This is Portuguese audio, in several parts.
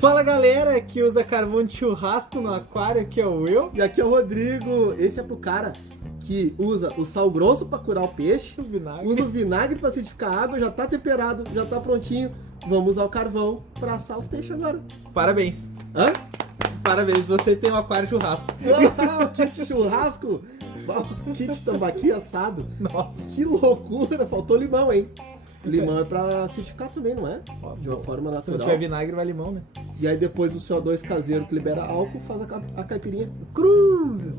Fala galera que usa carvão de churrasco no aquário, aqui é o Will. E aqui é o Rodrigo. Esse é pro cara que usa o sal grosso para curar o peixe, usa o vinagre para acidificar a água, já tá temperado, já tá prontinho. Vamos usar o carvão para assar os peixes agora. Parabéns. Hã? Parabéns, você tem um aquário churrasco. O kit churrasco, o kit tambaqui assado. Nossa. Que loucura, faltou limão, hein? Limão é pra acidificar também, não é? De uma forma Se não natural. tiver vinagre, vai limão, né? E aí depois o CO2 caseiro que libera álcool faz a caipirinha. Cruzes!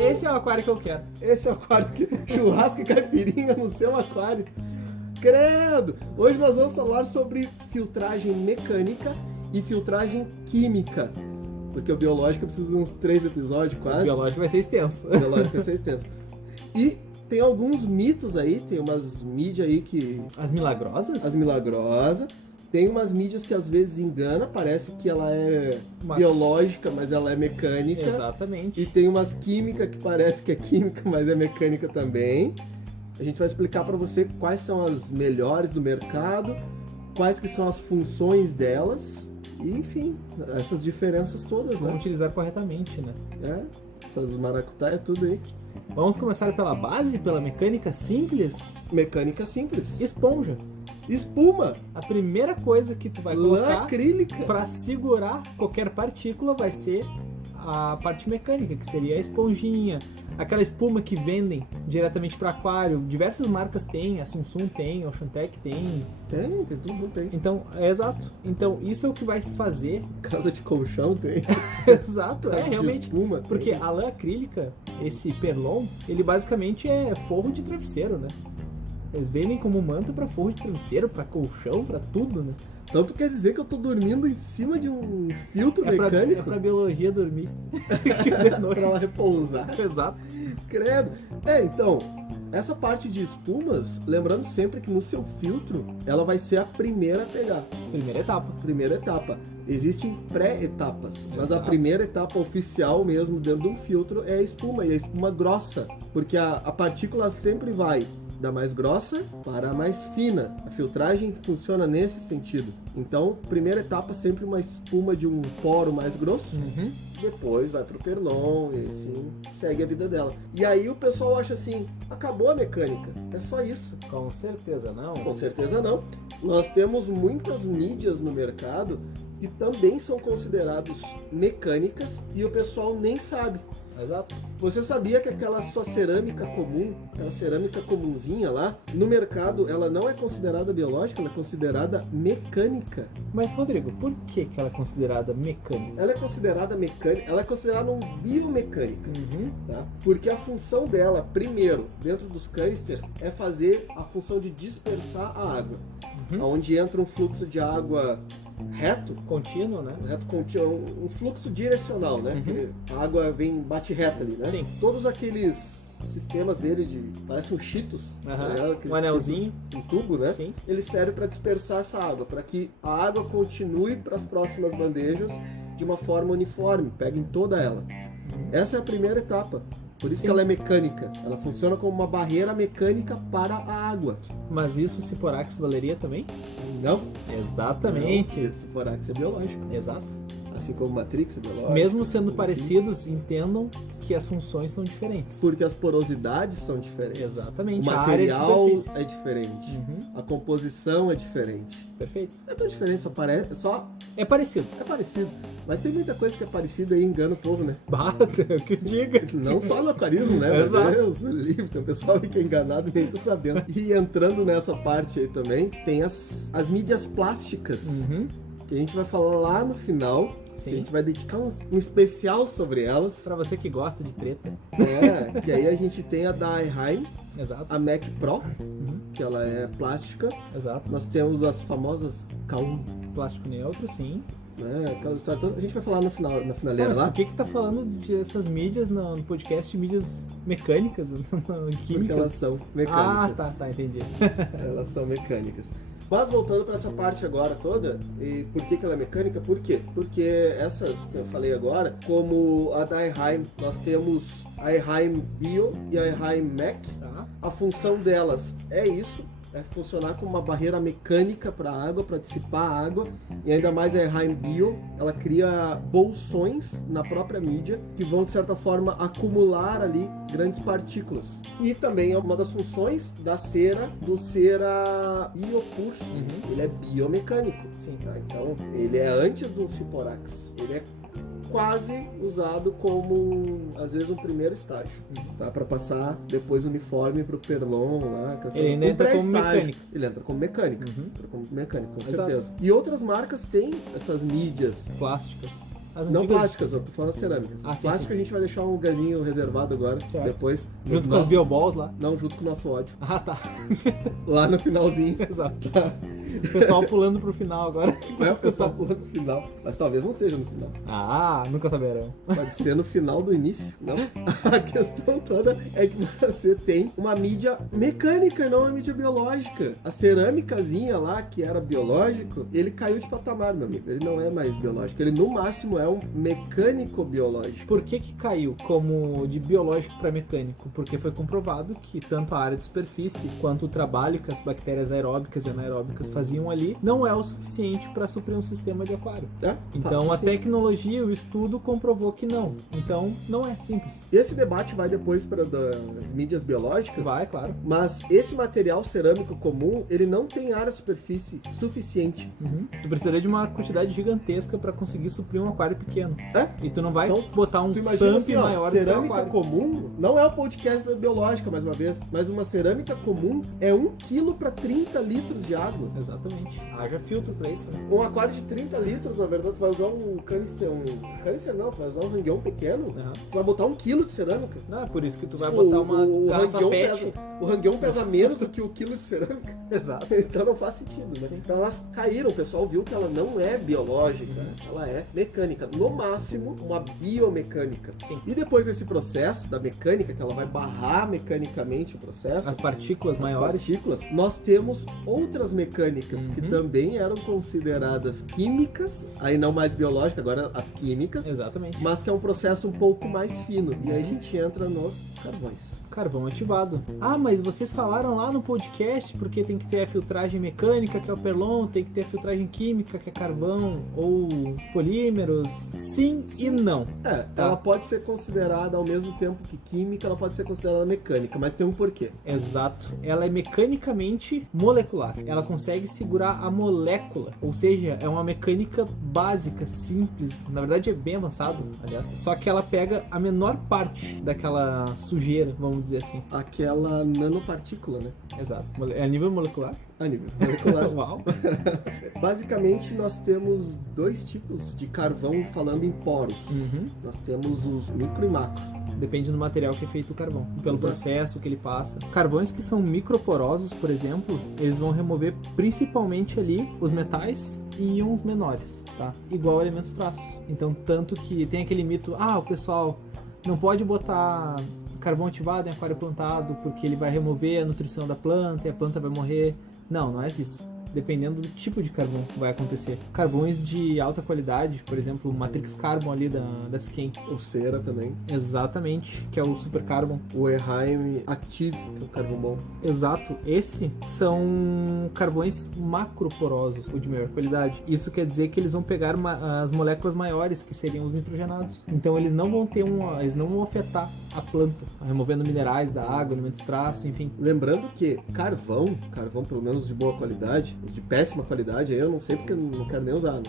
Esse é o aquário que eu quero. Esse é o aquário churrasco e caipirinha no seu aquário. Credo! Hoje nós vamos falar sobre filtragem mecânica e filtragem química. Porque o biológico precisa de uns 3 episódios quase. O biológico vai ser extenso. O biológico vai ser extenso. E tem alguns mitos aí, tem umas mídias aí que... As milagrosas? As milagrosas. Tem umas mídias que às vezes engana, parece que ela é biológica, mas ela é mecânica. Exatamente. E tem umas químicas que parece que é química, mas é mecânica também. A gente vai explicar para você quais são as melhores do mercado, quais que são as funções delas, e enfim, essas diferenças todas, Como né? utilizar corretamente, né? É, essas maracutaias, tudo aí. Vamos começar pela base, pela mecânica simples? Mecânica simples. Esponja. Espuma. A primeira coisa que tu vai Lã colocar acrílica. para segurar qualquer partícula vai ser a parte mecânica, que seria a esponjinha, aquela espuma que vendem diretamente para aquário. Diversas marcas têm, a Samsung tem, a Oceantec tem. Tem tudo, tem. Então, é exato. Então, isso é o que vai fazer. Casa de colchão tem. Exato, Casa de realmente. espuma, Porque tem. a lã acrílica, esse perlon, ele basicamente é forro de travesseiro, né? Eles vendem como manta para forro de travesseiro, para colchão, para tudo, né? Então tu quer dizer que eu tô dormindo em cima de um filtro É mecânico? pra biologia dormir. Pra ela repousar. Exato. Credo. Então, essa parte de espumas, lembrando sempre que no seu filtro, ela vai ser a primeira a pegar. Primeira etapa. Primeira etapa. Existem pré-etapas, mas a Exato. primeira etapa oficial mesmo dentro de um filtro é a espuma, e a espuma grossa, porque a partícula sempre vai da mais grossa para a mais fina. A filtragem funciona nesse sentido. Então, primeira etapa sempre uma espuma de um poro mais grosso, Uhum. depois vai pro perlon e assim segue a vida dela. E aí o pessoal acha assim, acabou a mecânica, é só isso. Com certeza não. Com certeza não. Nós temos muitas mídias no mercado que também são consideradas mecânicas e o pessoal nem sabe. Exato. Você sabia que aquela sua cerâmica comum, aquela cerâmica comunzinha lá, no mercado ela não é considerada biológica, ela é considerada mecânica. Mas, Rodrigo, por que ela é considerada mecânica? Ela é considerada mecânica, ela é considerada um biomecânica, Uhum. tá? Porque a função dela, primeiro, dentro dos canisters, é fazer a função de dispersar a água. Uhum. Onde entra um fluxo de água reto, Contínuo, né? contínuo, um fluxo direcional, né? Uhum. Que a água bate reta ali, né? Sim. Todos aqueles sistemas dele parece um Cheetos, Aham. tá ligado? Aqueles Um anelzinho. Cheetos, um tubo, né? Sim. Ele serve para dispersar essa água, para que a água continue para as próximas bandejas de uma forma uniforme, pegue em toda ela. Essa é a primeira etapa. Por isso Sim. que ela é mecânica. Ela funciona como uma barreira mecânica para a água. Mas isso Ciporax valeria também? Não? Exatamente. Esse Ciporax é biológico. Exato. Assim como Matrix é biológico. Mesmo sendo enfim. parecidos, entendam que as funções são diferentes. Porque as porosidades são diferentes. Exatamente. O A área de material superfície. é diferente. Uhum. A composição é diferente. Perfeito. É tão diferente, só É parecido. é parecido. Mas tem muita coisa que é parecida e engana o povo, né? Bata, o que eu diga. Não só no aquarismo, né? Mas Exato. Deus, o livro, tem o pessoal que é enganado e nem tá sabendo. E entrando nessa parte aí também, tem as mídias plásticas, Uhum. que a gente vai falar lá no final. Sim. A gente vai dedicar um especial sobre elas. Pra você que gosta de treta. Que aí a gente tem a da iHeim, Exato. a Mac Pro, Uhum. que ela é plástica. Exato. Nós temos as famosas K1, Plástico neutro, sim. né? Aquela história toda. A gente vai falar no final, na Ah, finaleira mas lá. por que tá falando dessas mídias no podcast de mídias mecânicas, Porque químicas? elas são mecânicas. Ah, tá, entendi. Elas são mecânicas. Mas voltando para essa parte agora toda, e por que ela é mecânica? Por quê? Porque essas que eu falei agora, como a da iHeim, nós temos a iHeim Bio e a iHeim Mac. Tá. A função delas é isso, é funcionar como uma barreira mecânica para a água, para dissipar a água, e ainda mais a Eheim Bio, ela cria bolsões na própria mídia que vão, de certa forma, acumular ali grandes partículas. E também é uma das funções da cera, do cera Biopur. Ele é biomecânico. Sim. Tá? Então, ele é antes do Ciporax. Ele é quase usado como, às vezes, um primeiro estágio, tá? Para passar depois o uniforme pro Perlon lá. Ele ainda entra como mecânico. Ele entra como mecânico. Entra como mecânico, com Exato. certeza. E outras marcas têm essas mídias. Plásticas. As Não antigas- plásticas, eu tô falando cerâmicas. Ah, sim, Plásticas sim. a gente vai deixar um lugarzinho reservado agora, Certo. depois. Junto com Nosso- as bioballs lá. Não, junto com o nosso ódio. Ah, tá. Lá no finalzinho. Exato. Tá? O pessoal pulando pro final agora. Vai o pessoal pulando no final. Mas talvez não seja no final. Ah, nunca saberão. Pode ser no final do início, não? A questão toda é que você tem uma mídia mecânica e não uma mídia biológica. A cerâmicazinha lá, que era biológico, ele caiu de patamar, meu amigo. Ele não é mais biológico. Ele, no máximo, é um mecânico-biológico. Por que caiu como de biológico para mecânico? Porque foi comprovado que tanto a área de superfície quanto o trabalho que as bactérias aeróbicas e anaeróbicas faziam ali não é o suficiente para suprir um sistema de aquário. É? Então Fato, a sim. tecnologia, o estudo comprovou que não. Então não é simples. Esse debate vai depois para as mídias biológicas. Vai, claro. Mas esse material cerâmico comum, ele não tem área superfície suficiente. Tu precisaria de uma quantidade gigantesca para conseguir suprir um aquário pequeno. É? E tu não vai Então, botar um Tu imagina SAMP assim, ó, maior do que o cerâmica aquário. comum não é o podcast da biológica, mais uma vez, mas uma cerâmica comum é 1 kg para 30 litros de água. Exatamente. Haja filtro para isso, né? Um aquário de 30 litros, na verdade, tu vai usar um canister não, tu vai usar um rangueão pequeno, Aham. tu vai botar 1 kg de cerâmica. Não, é por isso que tu vai botar uma garrafa rangueão PET. o rangueão pesa menos do que o quilo de cerâmica. Exato. Então não faz sentido, né? Sim. Então elas caíram, o pessoal viu que ela não é biológica, ela é mecânica. No máximo, uma biomecânica. Sim. E depois desse processo da mecânica, que ela vai barrar mecanicamente o processo, As partículas as maiores. partículas, nós temos outras mecânicas que também eram consideradas químicas, aí não mais biológicas, agora as químicas, Exatamente. mas que é um processo um pouco mais fino. E aí a gente entra nos carvões. Carvão ativado. Ah, mas vocês falaram lá no podcast porque tem que ter a filtragem mecânica, que é o Perlon, tem que ter a filtragem química, que é carvão ou polímeros. Sim e não. É, Tá. ela pode ser considerada ao mesmo tempo que química, ela pode ser considerada mecânica, mas tem um porquê. Exato. Ela é mecanicamente molecular. Ela consegue segurar a molécula. Ou seja, é uma mecânica básica, simples. Na verdade é bem avançado, aliás. Só que ela pega a menor parte daquela sujeira, vamos dizer assim. Aquela nanopartícula, né? Exato. É a nível molecular? A nível molecular. Uau. Basicamente, nós temos dois tipos de carvão falando em poros. Nós temos os micro e macro. Depende do material que é feito o carvão, pelo Exato. processo que ele passa. Carvões que são microporosos, por exemplo, eles vão remover principalmente ali os metais e íons menores, tá? Igual elementos traços. Então, tanto que tem aquele mito, o pessoal não pode botar carvão ativado em aquário plantado porque ele vai remover a nutrição da planta e a planta vai morrer. Não, não é isso. Dependendo do tipo de carvão que vai acontecer. Carvões de alta qualidade, por exemplo, o Matrix Carbon ali da Sken. O cera também. Exatamente, que é o Super Carbon. O Eheim Active, que é o carvão bom. Exato, esse são carvões macroporosos, ou de melhor qualidade. Isso quer dizer que eles vão pegar as moléculas maiores, que seriam os nitrogenados. Então eles não vão ter eles não vão afetar a planta, removendo minerais da água, elementos traço, enfim. Lembrando que carvão pelo menos de boa qualidade, de péssima qualidade, aí eu não sei porque eu não quero nem usar, não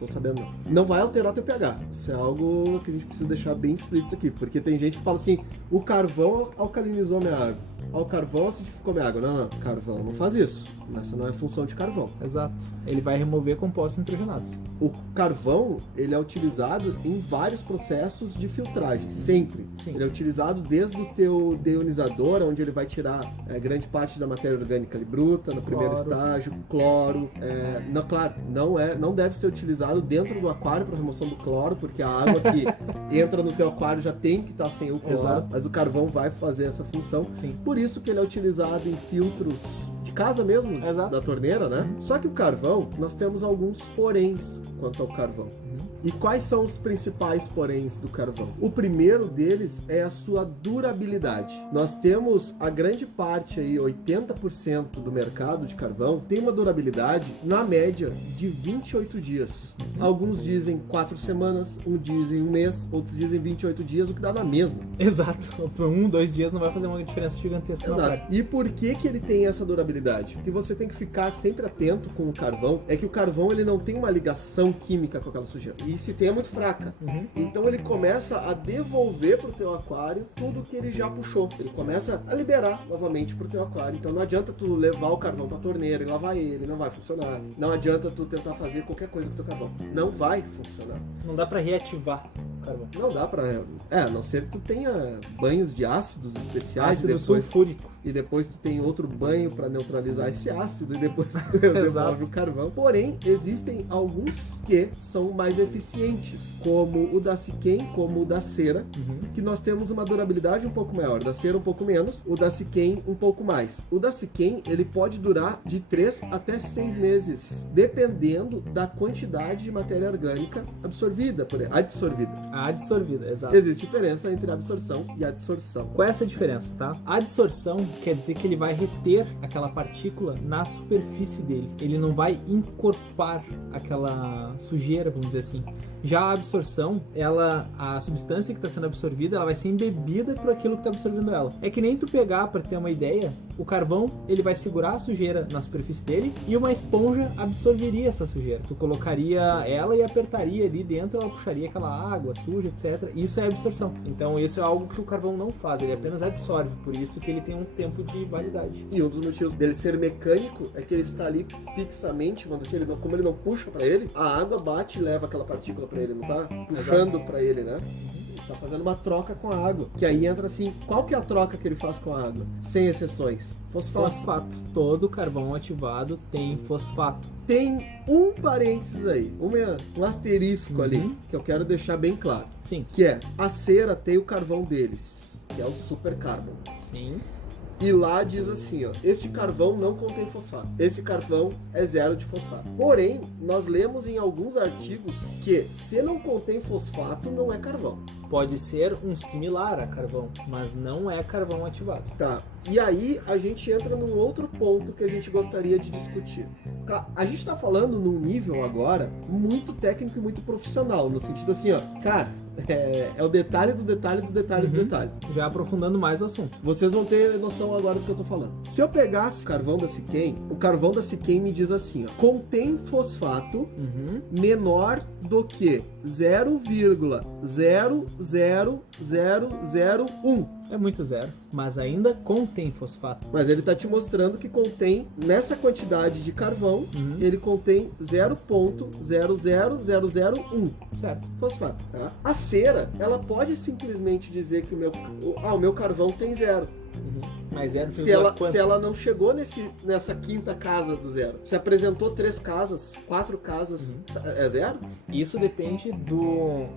tô sabendo não. Não vai alterar teu pH. Isso é algo que a gente precisa deixar bem explícito aqui, porque tem gente que fala assim, o carvão alcalinizou minha água. O carvão acidificou minha água. Não, carvão não faz isso. Essa não é a função de carvão. Exato. Ele vai remover compostos nitrogenados. O carvão, ele é utilizado em vários processos de filtragem, sempre. Sim. Ele é utilizado desde o teu deionizador, onde ele vai tirar grande parte da matéria orgânica ali bruta, no primeiro Cloro. estágio, cloro. Claro, não deve ser utilizado dentro do aquário para remoção do cloro, porque a água que entra no teu aquário já tem que estar sem o cloro. Exato. Mas o carvão vai fazer essa função. Sim. Por isso que ele é utilizado em filtros de casa mesmo, Exato. da torneira, né? Só que o carvão, nós temos alguns poréns quanto ao carvão. E quais são os principais poréns do carvão? O primeiro deles é a sua durabilidade. Nós temos a grande parte aí, 80% do mercado de carvão, tem uma durabilidade na média de 28 dias. Alguns dizem 4 semanas, uns dizem um mês, outros dizem 28 dias, o que dá na mesma. Exato. Por 1, 2 dias não vai fazer uma diferença gigantesca. Exato. E por que ele tem essa durabilidade? O que você tem que ficar sempre atento com o carvão é que o carvão ele não tem uma ligação química com aquela sujeira. E se tem é muito fraca. Então ele começa a devolver pro teu aquário tudo que ele já puxou. Ele começa a liberar novamente pro teu aquário. Então não adianta tu levar o carvão pra torneira e lavar ele, não vai funcionar. Não adianta tu tentar fazer qualquer coisa com o teu carvão. Não vai funcionar. Não dá pra reativar o carvão. Não dá pra... a não ser que tu tenha banhos de ácidos especiais. Ácido sulfúrico. E depois tu tem outro banho para neutralizar esse ácido e depois tu devolve o carvão. Porém, existem alguns que são mais eficientes, como o da Siquem, como o da cera, que nós temos uma durabilidade um pouco maior. O da cera um pouco menos, o da Siquem um pouco mais. O da Siquem, ele pode durar de 3 até 6 meses, dependendo da quantidade de matéria orgânica absorvida, adsorvida. A adsorvida, exato. Existe diferença entre absorção e adsorção. Qual é essa diferença, tá? A adsorção quer dizer que ele vai reter aquela partícula na superfície dele. Ele não vai encorpar aquela sujeira, vamos dizer assim. Já a absorção, a substância que está sendo absorvida, ela vai ser embebida por aquilo que está absorvendo ela. É que nem tu pegar, para ter uma ideia, o carvão, ele vai segurar a sujeira na superfície dele e uma esponja absorveria essa sujeira. Tu colocaria ela e apertaria ali dentro, ela puxaria aquela água suja, etc. Isso é absorção. Então isso é algo que o carvão não faz, ele apenas absorve, por isso que ele tem um tempo de validade. E um dos motivos dele ser mecânico é que ele está ali fixamente, vamos dizer, como ele não puxa para ele, a água bate e leva aquela partícula para ele, não tá puxando para ele, né? Tá fazendo uma troca com a água. Que aí entra assim, qual que é a troca que ele faz com a água? Sem exceções. Fosfato. Todo carvão ativado tem fosfato. Tem um parênteses aí, um asterisco ali, que eu quero deixar bem claro. Sim. Que é, a cera tem o carvão deles, que é o supercarvão. Sim. E lá diz assim, ó, este carvão não contém fosfato. Esse carvão é zero de fosfato. Porém, nós lemos em alguns artigos que se não contém fosfato, não é carvão. Pode ser um similar a carvão, mas não é carvão ativado. Tá. E aí a gente entra num outro ponto que a gente gostaria de discutir. A gente tá falando num nível agora muito técnico e muito profissional, no sentido assim, ó, cara, é o detalhe do detalhe do detalhe do detalhe. Já aprofundando mais o assunto. Vocês vão ter noção agora do que eu tô falando. Se eu pegasse o carvão da Siquem, o carvão da Siquem me diz assim, ó, contém fosfato menor do que 0,00001. É muito zero, mas ainda contém fosfato. Mas ele tá te mostrando que contém, nessa quantidade de carvão, ele contém 0,00001. Certo. Fosfato, tá? A cera, ela pode simplesmente dizer que o meu carvão tem zero. Mas zero se ela não chegou nessa quinta casa do zero, se apresentou 3 casas, 4 casas, é zero? Isso depende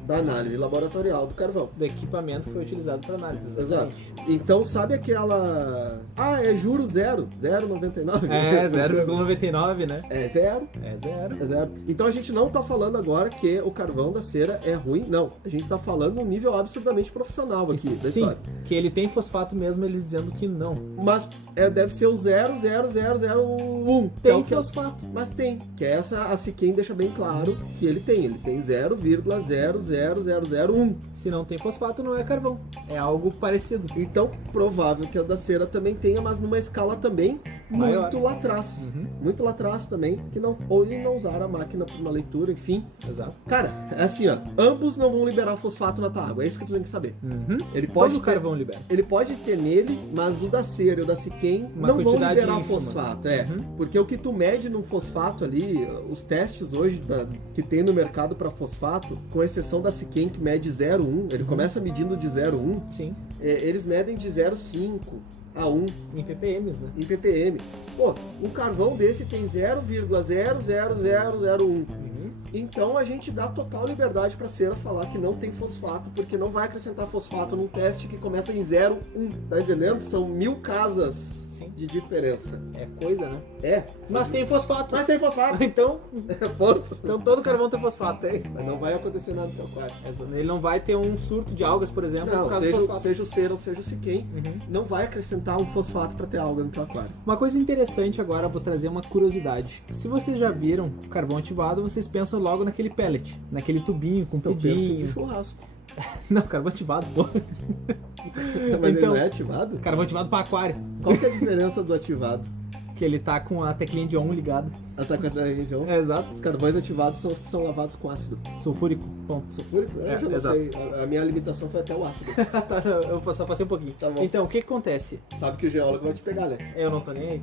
da análise laboratorial do carvão. Do equipamento que foi utilizado para análise. Exato. Então sabe aquela... é juro zero, 0,99? É, 0,99, né? É zero. É zero. É zero. Então a gente não tá falando agora que o carvão da cera é ruim, não. A gente tá falando num nível absolutamente profissional aqui da história. Sim, que ele tem fosfato mesmo, eles dizendo que não. Mas deve ser o 0,0001. Tem fosfato. Mas tem. Que essa, a Siquem deixa bem claro que ele tem. Ele tem 0,00001. Se não tem fosfato, não é carvão. É algo parecido. Então, provável que a da cera também tenha, mas numa escala também maior. Muito lá atrás. Muito lá atrás também. Que não, ou ele não usar a máquina para uma leitura, enfim. Exato. Cara, é assim, ó. Ambos não vão liberar fosfato na tua água. É isso que tu tem que saber. Ele pode todo carvão libera. Ele pode ter nele, mas o da cera e o da Siquem não vão liberar fosfato. Porque o que tu mede num fosfato ali, os testes hoje que tem no mercado para fosfato, com exceção da Siquem que mede 0,1, ele começa medindo de 0,1. Sim. Eles medem de 0,5 a 1. Em ppm, né? Em ppm. Pô, um carvão desse tem 0,00001. Então a gente dá total liberdade para a cera falar que não tem fosfato, porque não vai acrescentar fosfato num teste que começa em 0,1. Tá entendendo? São 1000 casas Sim. de diferença. É coisa, né? É. Mas tem fosfato. Mas tem fosfato. Então, Ponto. então todo carvão tem fosfato. Tem, mas não vai acontecer nada no teu quarto. Ele não vai ter um surto de algas, por exemplo, Não, por causa do fosfato. seja o cera ou seja o siquém, Uhum. não vai acrescentar um fosfato para ter alga no teu aquário. Uma coisa interessante agora, vou trazer uma curiosidade. Se vocês já viram carvão ativado, vocês pensam logo naquele pellet, naquele tubinho com Então penso de pidinho. churrasco. Não, carvão ativado, pô. Mas ele Então- não é ativado? Carvão ativado para aquário. Qual que é a diferença do ativado? Que ele tá com a teclinha de on ligada. Ataque da região. É, exato. Os carvões ativados são os que são lavados com ácido Sulfúrico. Ponto. sulfúrico? Eu já não exato. sei. A minha limitação foi até o ácido. Tá, eu só passei um pouquinho. Tá bom. Então, o que acontece? Sabe que o geólogo vai te pegar, né? Eu não tô nem aí.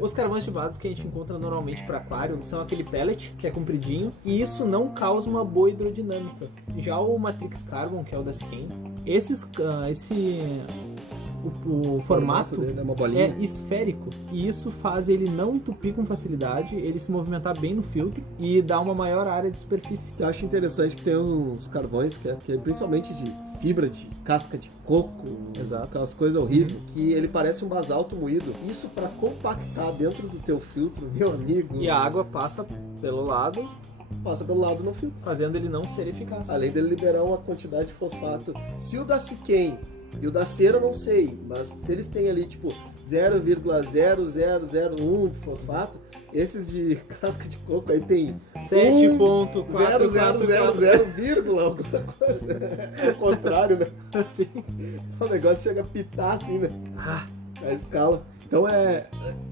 Os carvões ativados que a gente encontra normalmente para aquário são aquele pellet, que é compridinho, e isso não causa uma boa hidrodinâmica. Já o Matrix Carbon, que é o da Siquem, o formato dele é uma bolinha. é esférico, e isso faz ele não entupir com facilidade, ele se movimentar bem no filtro e dar uma maior área de superfície. Eu acho interessante que tem uns carvões que é principalmente de fibra de casca de coco, Exato. aquelas coisas horríveis, que ele parece um basalto moído. Isso para compactar dentro do teu filtro, meu amigo. E a água passa pelo lado, passa pelo lado no filtro. fazendo ele não ser eficaz. Além dele liberar uma quantidade de fosfato. Se o da Siquem e o da cera eu não sei, mas se eles têm ali tipo 0,0001 de fosfato, esses de casca de coco aí tem 7.444. vírgula alguma coisa. É o contrário, né? Assim. O negócio chega a pitar assim, né? Ah, A escala. Então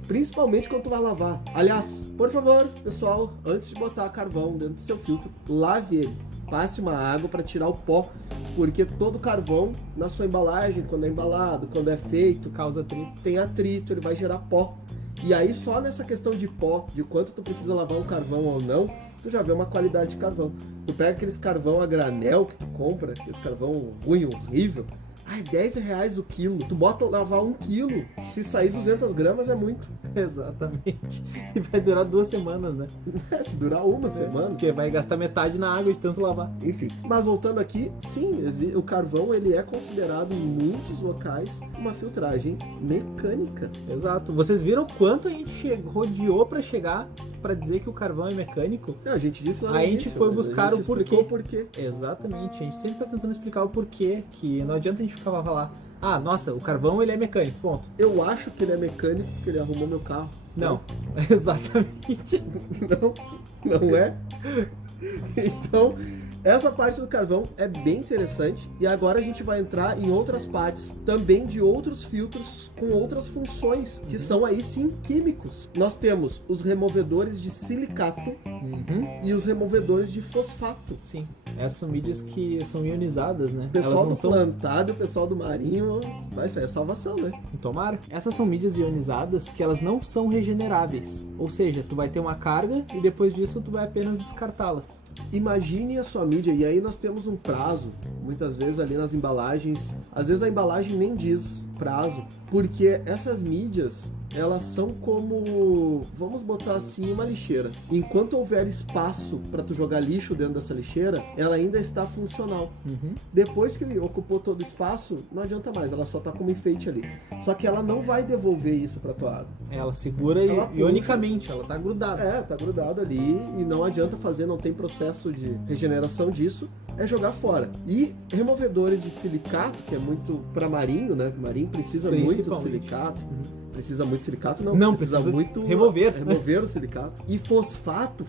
principalmente quando tu vai lavar. Aliás, por favor, pessoal, antes de botar carvão dentro do seu filtro, lave ele. Passe uma água para tirar o pó, porque todo carvão na sua embalagem, quando é embalado, quando é feito, causa atrito. tem atrito, ele vai gerar pó. E aí só nessa questão de pó, de quanto tu precisa lavar um carvão ou não, tu já vê uma qualidade de carvão. Tu pega aqueles carvão a granel que tu compra, aqueles carvão ruim, horrível, ai, R$10 o quilo. Tu bota lavar 1 quilo, se sair 200 gramas é muito. Exatamente. E vai durar 2 semanas, né? Se durar uma semana. Porque vai gastar metade na água de tanto lavar. Enfim, mas voltando aqui, sim, o carvão ele é considerado em muitos locais uma filtragem mecânica. Exato. Vocês viram quanto a gente rodeou pra chegar pra dizer que o carvão é mecânico? A gente disse lá no A gente início, foi mas buscar a gente o porquê. explicou o porquê. Exatamente. A gente sempre tá tentando explicar o porquê, que não adianta a gente ficar falar, ah, nossa, o carvão ele é mecânico, ponto. Eu acho que ele é mecânico porque ele arrumou meu carro. Não, exatamente. Não é? Então, essa parte do carvão é bem interessante e agora a gente vai entrar em outras partes também de outros filtros com outras funções, que são aí sim químicos. Nós temos os removedores de silicato e os removedores de fosfato. Sim. Essas são mídias que são ionizadas, né? O pessoal Elas não do são... plantado e o pessoal do marinho vai ser a salvação, né? Tomara. Essas são mídias ionizadas que elas não são regeneráveis. Ou seja, tu vai ter uma carga e depois disso tu vai apenas descartá-las. Imagine a sua mídia, e aí nós temos um prazo, muitas vezes ali nas embalagens, às vezes a embalagem nem diz prazo, porque essas mídias, elas são como, vamos botar assim, uma lixeira. Enquanto houver espaço para tu jogar lixo dentro dessa lixeira, ela ainda está funcional. Depois que ocupou todo o espaço, não adianta mais, ela só tá como enfeite ali. Só que ela não vai devolver isso para tua água. Ela segura Ela puxa. ionicamente, ela tá grudada. É, tá grudado ali e não adianta fazer, não tem processo de regeneração disso, é jogar fora. E removedores de silicato, que é muito para marinho, né? Marinho precisa muito Principalmente. silicato. Precisa muito silicato? Não, precisa muito remover. remover o silicato. E fosfato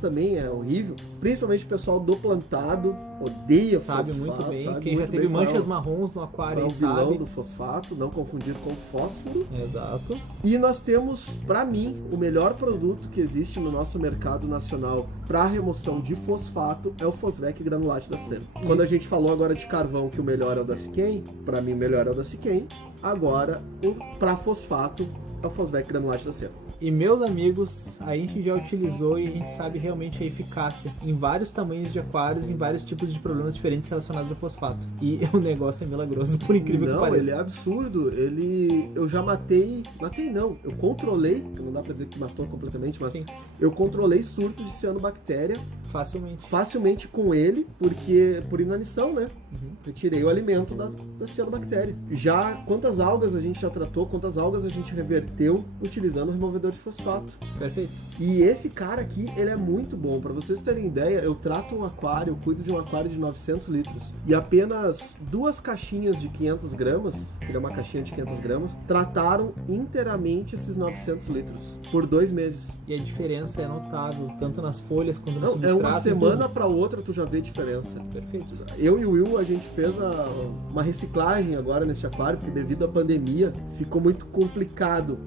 também é horrível. Principalmente o pessoal do plantado odeia Sabe fosfato. muito bem. sabe Quem já muito teve bem qual manchas é o- marrons no qual aquário é o aí vilão sabe. do fosfato, não confundir com fósforo. Exato. E nós temos, para mim, o melhor produto que existe no nosso mercado nacional para remoção de fosfato é o Fosvec granulate da Cera. Quando a gente falou agora de carvão que o melhor é o da Siquem, para mim o melhor é o da Siquem. Agora, para fosfato é o Fosvec granulate da Cera. E meus amigos, a gente já utilizou e a gente sabe realmente a eficácia em vários tamanhos de aquários, em vários tipos de problemas diferentes relacionados a fosfato. E o negócio é milagroso, por incrível que Não, pareça. ele é absurdo. Eu já matei não, eu controlei, que não dá pra dizer que matou completamente, mas Sim, eu controlei surto de cianobactéria facilmente. com ele, porque por inanição, né? Uhum. Eu tirei o alimento da cianobactéria. Já quantas algas a gente já tratou, quantas algas a gente reverteu utilizando o removedor de fosfato. Perfeito. E esse cara aqui, ele é muito bom. Pra vocês terem ideia, eu trato um aquário, eu cuido de um aquário de 900 litros. E apenas 2 caixinhas de 500 gramas, que é uma caixinha de 500 gramas, trataram inteiramente esses 900 litros por 2 meses. E a diferença é notável, tanto nas folhas quanto no Não, substrato. é uma semana pra outra tu já vê diferença. Perfeito. Eu e o Will, a gente fez uma reciclagem agora nesse aquário, porque devido à pandemia ficou muito complicado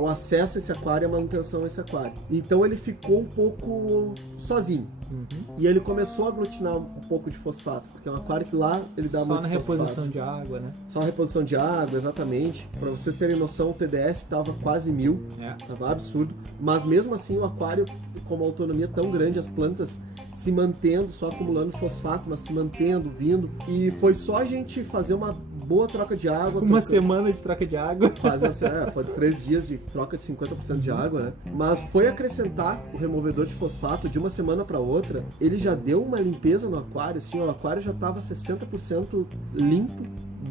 o acesso a esse aquário e a manutenção a esse aquário. Então ele ficou um pouco sozinho. Uhum. E ele começou a aglutinar um pouco de fosfato, porque é um aquário que lá ele dá Só muito na fosfato. reposição de água, né? Só a reposição de água, exatamente. Pra vocês terem noção, o TDS estava quase 1000, É. tava absurdo. Mas mesmo assim o aquário, com uma autonomia tão grande, as plantas se mantendo, só acumulando fosfato, mas se mantendo, vindo. E foi só a gente fazer uma boa troca de água. Uma semana de troca de água. Quase assim, foi 3 dias de troca de 50% de água, né? Mas foi acrescentar o removedor de fosfato de uma semana para outra, ele já deu uma limpeza no aquário, assim, o aquário já estava 60% limpo,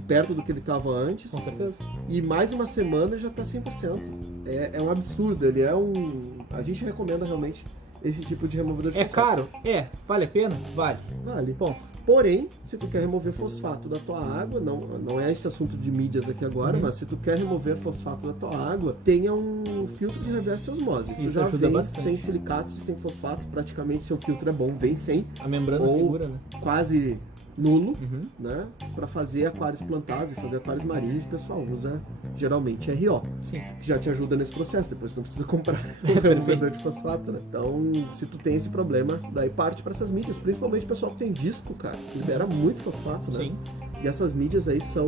perto do que ele estava antes. Com certeza. E mais uma semana já está 100%. É um absurdo, ele é um... A gente recomenda realmente esse tipo de removedor de É fosfato. caro? É. Vale a pena? Vale. Vale. Ponto. Porém, se tu quer remover fosfato da tua água, não é esse assunto de mídias aqui agora, mas se tu quer remover fosfato da tua água, tenha um filtro de reversa osmose. Isso já ajuda vem bastante. sem silicatos e sem fosfato, praticamente seu filtro é bom, vem sem, A membrana Ou- segura, né? quase nulo, Uhum. né? Para fazer aquários plantados e fazer aquários marinhos, o pessoal usa geralmente RO, Sim. que já te ajuda nesse processo, depois tu não precisa comprar um removedor de fosfato, né? Então, se tu tem esse problema, daí parte para essas mídias, principalmente o pessoal que tem disco, cara, que libera muito fosfato, né? Sim. E essas mídias aí são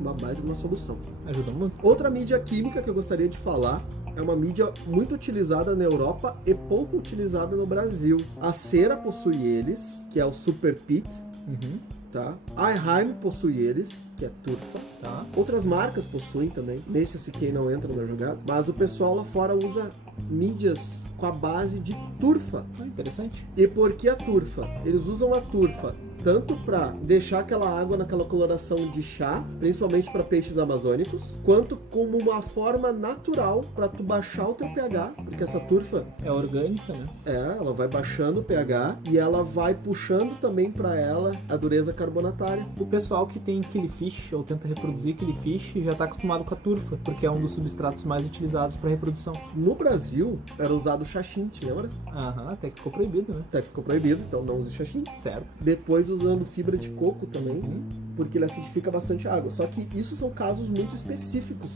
uma baita de uma solução. Ajuda muito. Outra mídia química que eu gostaria de falar é uma mídia muito utilizada na Europa e pouco utilizada no Brasil. A Cera possui eles, que é o Super Pit, Uhum. tá? A Eheim possui eles, que é turfa. Tá. Outras marcas possuem também. Nesse CK não entra na jogada. Mas o pessoal lá fora usa mídias com a base de turfa. Ah, interessante. E por que a turfa? Eles usam a turfa tanto para deixar aquela água naquela coloração de chá, principalmente para peixes amazônicos, quanto como uma forma natural para tu baixar o teu pH, porque essa turfa, É orgânica, né? ela vai baixando o pH e ela vai puxando também para ela a dureza carbonatária. O pessoal que tem killifish ou tenta reproduzir killifish já está acostumado com a turfa, porque é um dos substratos mais utilizados para reprodução. No Brasil, era usado o xaxim, te lembra? Aham, até que ficou proibido, né? Até que ficou proibido, então não use xaxim. Certo. Depois usando fibra de coco também, Uhum. porque ele acidifica bastante a água. Só que isso são casos muito específicos.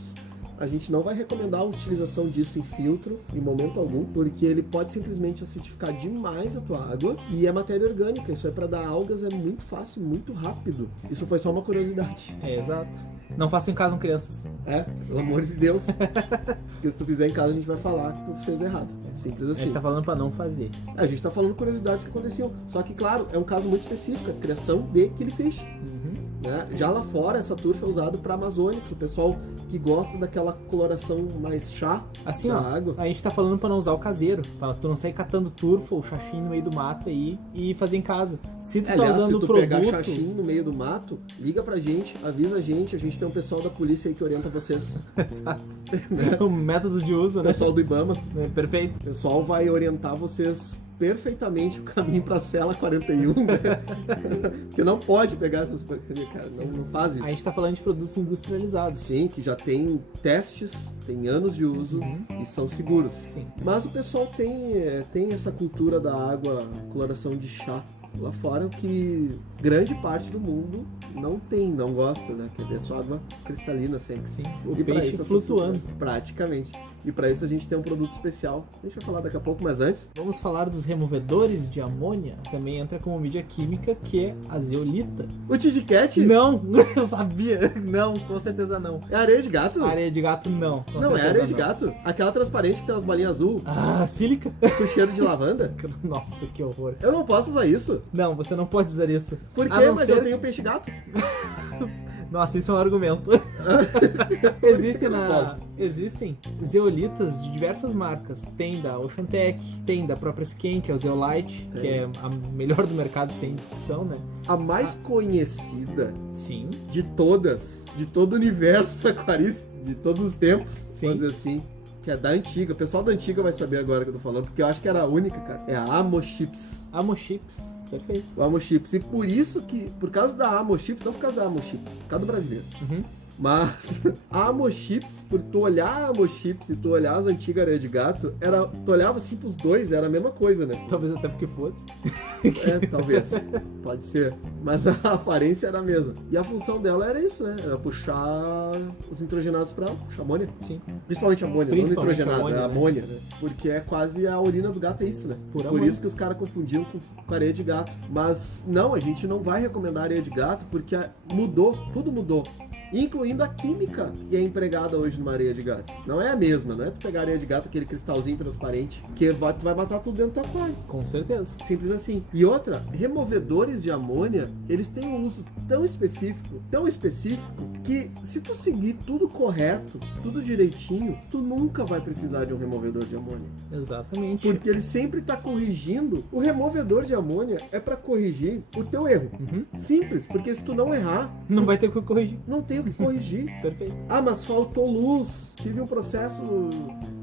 A gente não vai recomendar a utilização disso em filtro em momento algum, porque ele pode simplesmente acidificar demais a tua água e é matéria orgânica. Isso é para dar algas, é muito fácil, muito rápido. Isso foi só uma curiosidade. É, exato. Não façam em casa com crianças. É, pelo amor de Deus. Porque se tu fizer em casa, a gente vai falar que tu fez errado. Simples A assim. gente tá falando para não fazer. A gente tá falando curiosidades que aconteciam. Só que, claro, é um caso muito específico, a criação de killifish. Uhum. Né? Já lá fora, essa turfa é usada para amazônicos, o pessoal que gosta daquela coloração mais chá Assim, da ó, água. a gente tá falando pra não usar o caseiro, pra tu não sair catando turfa ou xaxim no meio do mato aí e fazer em casa. Se tu tá Aliás, usando se o tu produto... pegar xaxim no meio do mato, liga pra gente, avisa a gente tem um pessoal da polícia aí que orienta vocês. Exato. O método de uso, O né? pessoal do Ibama, É, perfeito. o pessoal vai orientar vocês perfeitamente o caminho pra cela 41, né? Porque não pode pegar essas porcarias, cara, não faz isso. A gente tá falando de produtos industrializados. Sim, que já tem testes, tem anos de uso Uhum. e são seguros. Sim. Mas o pessoal tem essa cultura da água, coloração de chá lá fora, que grande parte do mundo não gosta, né? Quer ver só água cristalina sempre. Sim. O E pra peixe isso, flutuando. praticamente. E para isso a gente tem um produto especial. A gente vai falar daqui a pouco, mas antes... Vamos falar dos removedores de amônia. Também entra como mídia química, que é a zeolita. O Tidcat? Não, eu sabia. Não, com certeza não. É areia de gato? Areia de gato, não. Com Não, é certeza areia de não. gato. Aquela transparente que tem umas bolinhas azul, Ah, sílica? com cheiro de lavanda. Nossa, que horror. Eu não posso usar isso. Não, você não pode dizer isso. Por A quê? não Mas ser- eu tenho peixe gato. Nossa, isso é um argumento. Existem zeolitas de diversas marcas. Tem da OceanTech, tem da própria Sken, que é o Zeolite, que é a melhor do mercado sem discussão, né? A mais conhecida Sim. de todas, de todo o universo aquarístico, de todos os tempos, Sim. vamos dizer assim, que é da antiga. O pessoal da antiga vai saber agora que eu tô falando, porque eu acho que era a única, cara. É a Amochips. Amochips, perfeito. O Amochips. E por isso que, por causa da Amochips, não por causa da Amochips, por causa do brasileiro. Uhum. Mas a Amochips, por tu olhar a Amochips e tu olhar as antigas areias de gato, tu olhava assim pros dois, era a mesma coisa, né? Talvez até porque fosse. É, talvez. Pode ser. Mas a aparência era a mesma. E a função dela era isso, né? Era puxar os nitrogenados pra ela, puxar amônia. Sim. Principalmente amônia, não Principalmente nitrogenado, amônia, é né? amônia, né? Porque é quase a urina do gato, é isso, né? Por Por amônia. isso que os caras confundiam com areia de gato. Mas não, a gente não vai recomendar areia de gato porque mudou, tudo mudou. Incluindo a química que é empregada hoje numa areia de gato. Não é a mesma, não é tu pegar areia de gato, aquele cristalzinho transparente, que tu vai matar tudo dentro do teu aquário. Com certeza. Simples assim. E outra, removedores de amônia, eles têm um uso tão específico, que se tu seguir tudo correto, tudo direitinho, tu nunca vai precisar de um removedor de amônia. Exatamente. Porque ele sempre está corrigindo. O removedor de amônia é para corrigir o teu erro. Uhum. Simples, porque se tu não errar, Não vai ter o que corrigir. não tem o que corrigir. Perfeito. Ah, mas faltou luz. Tive um processo.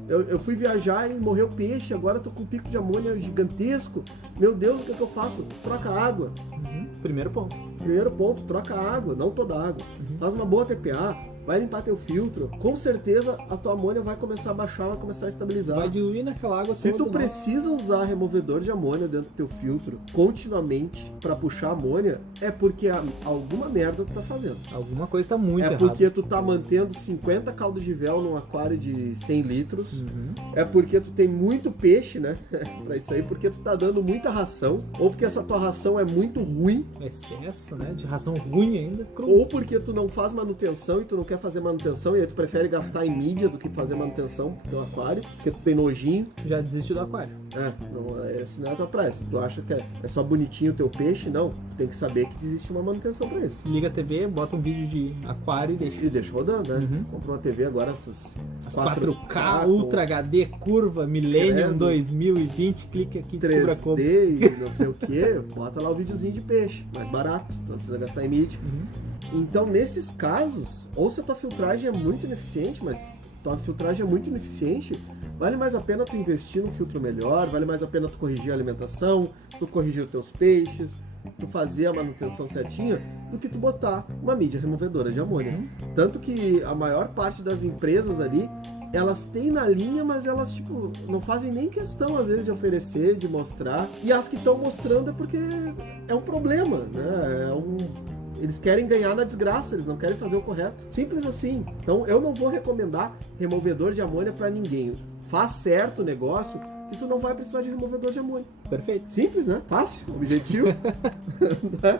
Eu fui viajar e morreu peixe. Agora tô com um pico de amônia gigantesco. Meu Deus, o que eu faço? Troca água. Uhum. Primeiro ponto. Primeiro ponto, troca água, não toda a água. Faz uma boa TPA, vai limpar teu filtro. Com certeza a tua amônia vai começar a baixar, vai começar a estabilizar. Vai diluir naquela água Se toda. tu precisa usar removedor de amônia dentro do teu filtro continuamente para puxar amônia, é porque alguma merda tu tá fazendo. Alguma coisa tá muito É errada. porque tu tá mantendo 50 caldos de véu num aquário de 100 litros. Uhum. É porque tu tem muito peixe, né? Pra isso aí, porque tu tá dando muita ração. Ou porque essa tua ração é muito ruim. Excesso, né? De ração ruim ainda. Cru. Ou porque tu não faz manutenção e tu não quer fazer manutenção. E aí tu prefere gastar em mídia do que fazer manutenção pro teu aquário. Porque tu tem nojinho. Já desiste do aquário. Esse não é a tua praia. Se tu acha que é só bonitinho o teu peixe, não. Tu tem que saber que existe uma manutenção pra isso. Liga a TV, bota um vídeo de aquário e deixa. E deixa rodando, né? Uhum. Compra uma TV agora, essas As 4K, 4K, Ultra HD, curva, Millennium Credo. 2020, clique aqui, descubra como. 3D e não sei o que, bota lá o videozinho de peixe, mais barato, não precisa gastar em mídia. Uhum. Então, nesses casos, ou se a tua filtragem é muito ineficiente, mas tua filtragem é muito ineficiente, vale mais a pena tu investir num filtro melhor, vale mais a pena tu corrigir a alimentação, tu corrigir os teus peixes, tu fazer a manutenção certinha, do que tu botar uma mídia removedora de amônia. Uhum. Tanto que a maior parte das empresas ali, elas têm na linha, mas elas, tipo, não fazem nem questão, às vezes, de oferecer, de mostrar. E as que estão mostrando é porque é um problema, né? Eles querem ganhar na desgraça, eles não querem fazer o correto. Simples assim. Então, eu não vou recomendar removedor de amônia para ninguém. Faz certo o negócio e tu não vai precisar de removedor de amônia. Perfeito. Simples, né? Fácil, objetivo. Né?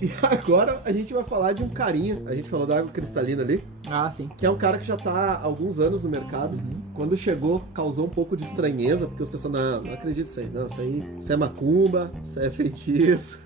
E agora a gente vai falar de um carinha. A gente falou da água cristalina ali, Ah, sim. que é um cara que já tá há alguns anos no mercado. Uhum. Quando chegou, causou um pouco de estranheza, porque as pessoas, não acredito nisso aí, não, isso é macumba, isso é feitiço,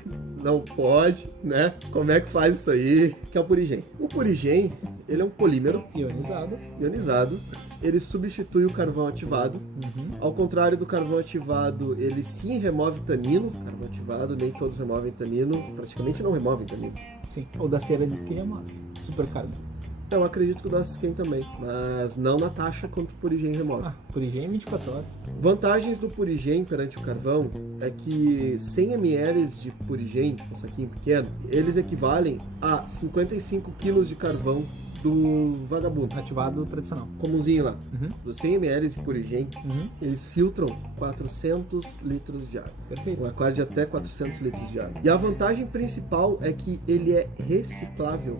não pode, né? Como é que faz isso aí? Que é o Purigen. O Purigen, ele é um polímero Ionizado. ionizado, ele substitui o carvão ativado. Uhum. Ao contrário do carvão ativado, ele sim remove tanino. Carvão ativado, nem todos removem tanino, praticamente não removem tanino. Sim. O da cera diz que remove. Supercarbo. Eu acredito que o da Sken também, mas não na taxa quanto o Purigen remove. Ah, Purigen 24 horas. Vantagens do Purigen perante o carvão é que 100 ml de Purigen, um saquinho pequeno, eles equivalem a 55 kg de carvão do vagabundo, Ativado tradicional. comumzinho lá. Uhum. Dos 100 ml de Purigen, Uhum. eles filtram 400 litros de água. Perfeito. Um aquário de até 400 litros de água. E a vantagem principal é que ele é reciclável.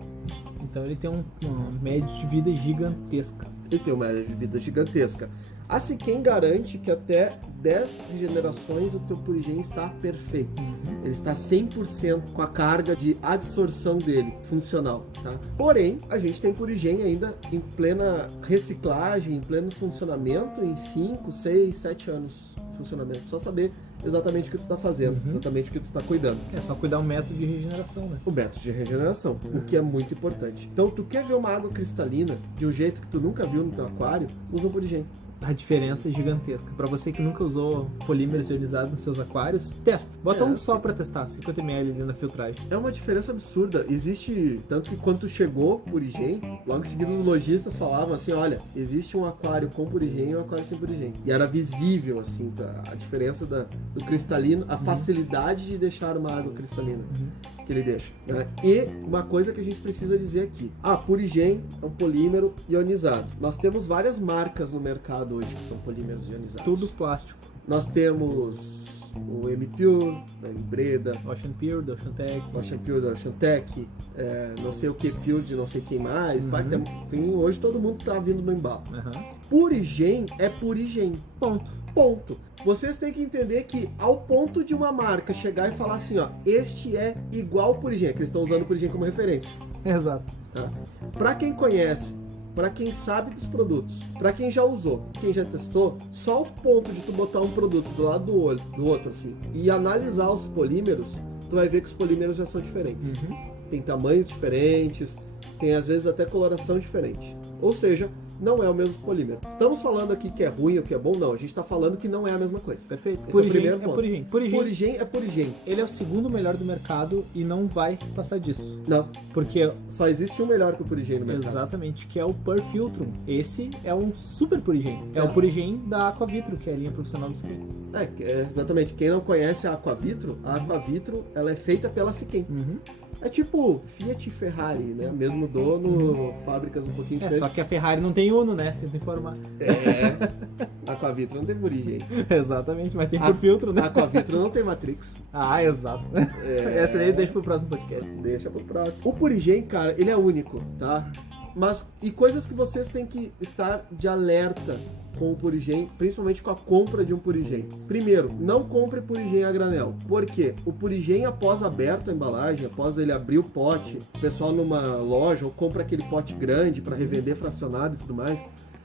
Então ele tem uma média de vida gigantesca. ele tem uma média de vida gigantesca. A Siquem garante que até 10 regenerações o teu Purigen está perfeito. Ele está 100% com a carga de adsorção dele, funcional. Tá? Porém, a gente tem Purigen ainda em plena reciclagem, em pleno funcionamento, em 5, 6, 7 anos de funcionamento. Só saber exatamente o que tu está fazendo, exatamente o que tu está cuidando. É só cuidar o método de regeneração, né? O método de regeneração, o que é muito importante. Então, tu quer ver uma água cristalina de um jeito que tu nunca viu no teu aquário, usa um Purigen. A diferença é gigantesca. Para você que nunca usou polímeros ionizados nos seus aquários, testa. Bota um só para testar, 50 ml ali na filtragem. É uma diferença absurda. Existe, tanto que quando tu chegou Purigen, logo em seguida os lojistas falavam assim, olha, existe um aquário com Purigen e um aquário sem Purigen. E era visível, assim, a diferença do cristalino, a facilidade de deixar uma água cristalina que ele deixa. Né? E uma coisa que a gente precisa dizer aqui. Purigen é um polímero ionizado. Nós temos várias marcas no mercado hoje que são polímeros ionizados. Tudo plástico. Nós temos o M-Pure, da Breda, Ocean Pure, da Oceantec. Ocean Pure, da Oceantec, não sei o que Pure de não sei quem mais. Tem, hoje todo mundo tá vindo no embalo. Purigen é Purigen. Ponto. Vocês têm que entender que ao ponto de uma marca chegar e falar assim, ó, este é igual Purigen, que eles estão usando o Purigen como referência. Exato. Tá? Para quem conhece, para quem sabe dos produtos, para quem já usou, quem já testou, só o ponto de tu botar um produto do lado do outro assim e analisar os polímeros, tu vai ver que os polímeros já são diferentes. Tem tamanhos diferentes, tem às vezes até coloração diferente. Ou seja, não é o mesmo polímero. Estamos falando aqui que é ruim ou que é bom? Não, a gente está falando que não é a mesma coisa. Perfeito. Esse é o primeiro ponto. Purigen é Purigen. Ele é o segundo melhor do mercado e não vai passar disso. Não. Porque só existe um melhor que o Purigen no mercado. Exatamente, que é o Perfiltrum. Esse é um super Purigen. É o Purigen da Aquavitro, que é a linha profissional do Siquem. Exatamente. Quem não conhece a Aquavitro ela é feita pela Siquem. É tipo Fiat e Ferrari, né? Mesmo dono, fábricas um pouquinho diferentes. Só que a Ferrari não tem Uno, né? Sinto informar. A Aquavitro não tem Purigen. Exatamente, mas tem Perfiltrum, né? A Aquavitro não tem Matrix. Exato. Essa aí deixa pro próximo podcast. Deixa pro próximo. O Purigen, cara, ele é único, tá? E coisas que vocês têm que estar de alerta com o Purigen, principalmente com a compra de um Purigen. Primeiro, não compre Purigen a granel. Por quê? O Purigen, após aberto a embalagem, após ele abrir o pote, o pessoal numa loja ou compra aquele pote grande para revender fracionado e tudo mais.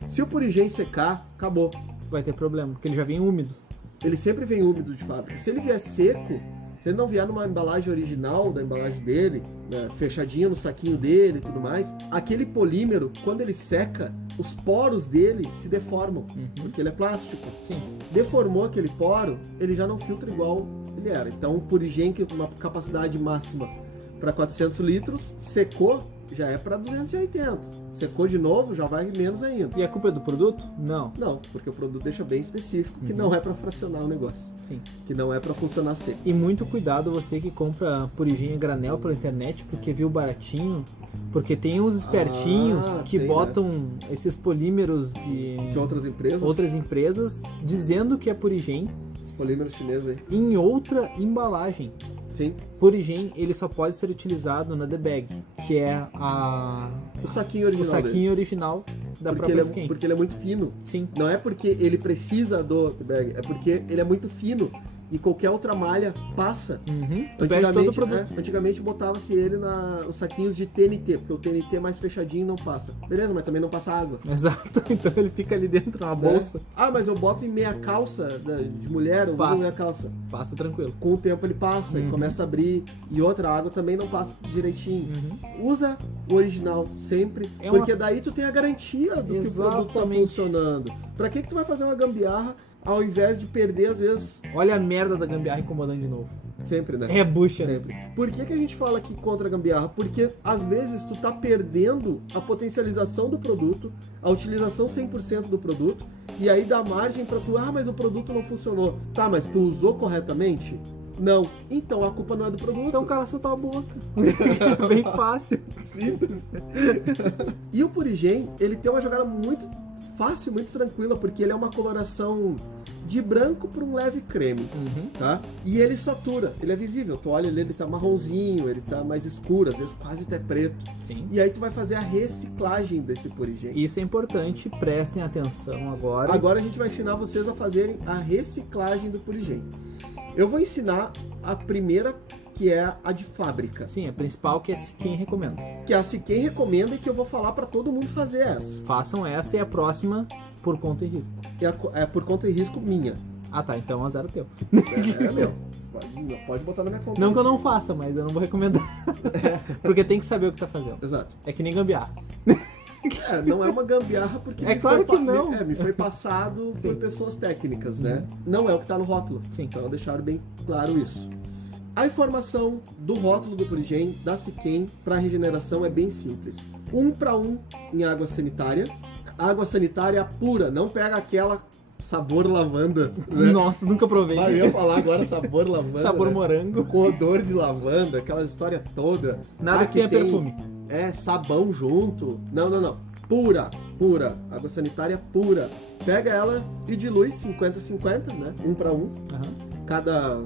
Se o Purigen secar, acabou. Vai ter problema, porque ele já vem úmido. Ele sempre vem úmido de fábrica. Se ele vier seco, se ele não vier numa embalagem original da embalagem dele, né, fechadinha no saquinho dele e tudo mais, aquele polímero, quando ele seca, os poros dele se deformam, porque ele é plástico. Sim. Deformou aquele poro, ele já não filtra igual ele era. Então o Purigen, que tem uma capacidade máxima para 400 litros, secou, já é para 280. Secou de novo, já vai menos ainda. E a culpa é do produto? Não. Não, porque o produto deixa bem específico que não é para fracionar o negócio. Sim. Que não é para funcionar seco. E muito cuidado você que compra Purigen a granel pela internet porque viu baratinho, porque tem uns espertinhos que botam esses polímeros de outras empresas dizendo que é Purigen. Esse polímero chinês aí. Em outra embalagem. Sim. Purigen, ele só pode ser utilizado na The Bag, que é o saquinho original da própria Siquem. Porque ele é muito fino. Sim. Não é porque ele precisa do The Bag, é porque ele é muito fino e qualquer outra malha passa. Antigamente botava-se ele nos saquinhos de TNT, porque o TNT mais fechadinho não passa. Beleza, mas também não passa água. Exato, então ele fica ali dentro na bolsa. Mas eu boto em meia calça de mulher, eu uso meia calça. Passa tranquilo. Com o tempo ele passa e começa a abrir. E outra água também não passa direitinho. Usa o original sempre, porque daí tu tem a garantia do que o produto tá funcionando. Pra que tu vai fazer uma gambiarra ao invés de perder, às vezes... Olha a merda da gambiarra incomodando de novo. Sempre, né? É bucha. Sempre. Por que a gente fala aqui contra a gambiarra? Porque, às vezes, tu tá perdendo a potencialização do produto, a utilização 100% do produto, e aí dá margem pra tu, mas o produto não funcionou. Tá, mas tu usou corretamente? Não. Então a culpa não é do produto. Então o cara só tá a boca. Bem fácil. Simples. E o Purigen, ele tem uma jogada muito fácil, muito tranquila, porque ele é uma coloração de branco para um leve creme, tá? E ele satura, ele é visível. Tu olha ele tá marronzinho, ele tá mais escuro, às vezes quase até preto. Sim. E aí tu vai fazer a reciclagem desse Purigen. Isso é importante, prestem atenção agora. Agora a gente vai ensinar vocês a fazerem a reciclagem do Purigen. Eu vou ensinar a primeira, que é a de fábrica. Sim, a principal que é quem recomenda. Que é a quem recomenda e que eu vou falar para todo mundo fazer essa. Façam essa e a próxima por conta e risco. É por conta e risco minha. Ah tá, então azar o teu. É meu. Pode botar na minha conta. Não que eu não faça, mas eu não vou recomendar. Porque tem que saber o que tá fazendo. Exato. É que nem gambiarra. Não é uma gambiarra porque É claro que não. Me foi passado Sim. por pessoas técnicas, né? Não é o que tá no rótulo. Sim. Então deixaram bem claro isso. A informação do rótulo do Purigen, da Siquem, para regeneração é bem simples. 1:1 em água sanitária. Água sanitária pura, não pega aquela sabor lavanda, né? Nossa, nunca provei. Eu ia falar agora sabor lavanda. Sabor né? morango. Com odor de lavanda, aquela história toda. Nada que tenha tem, perfume. Sabão junto. Não. Pura. Água sanitária pura. Pega ela e dilui 50-50, né? 1:1. Aham. Cada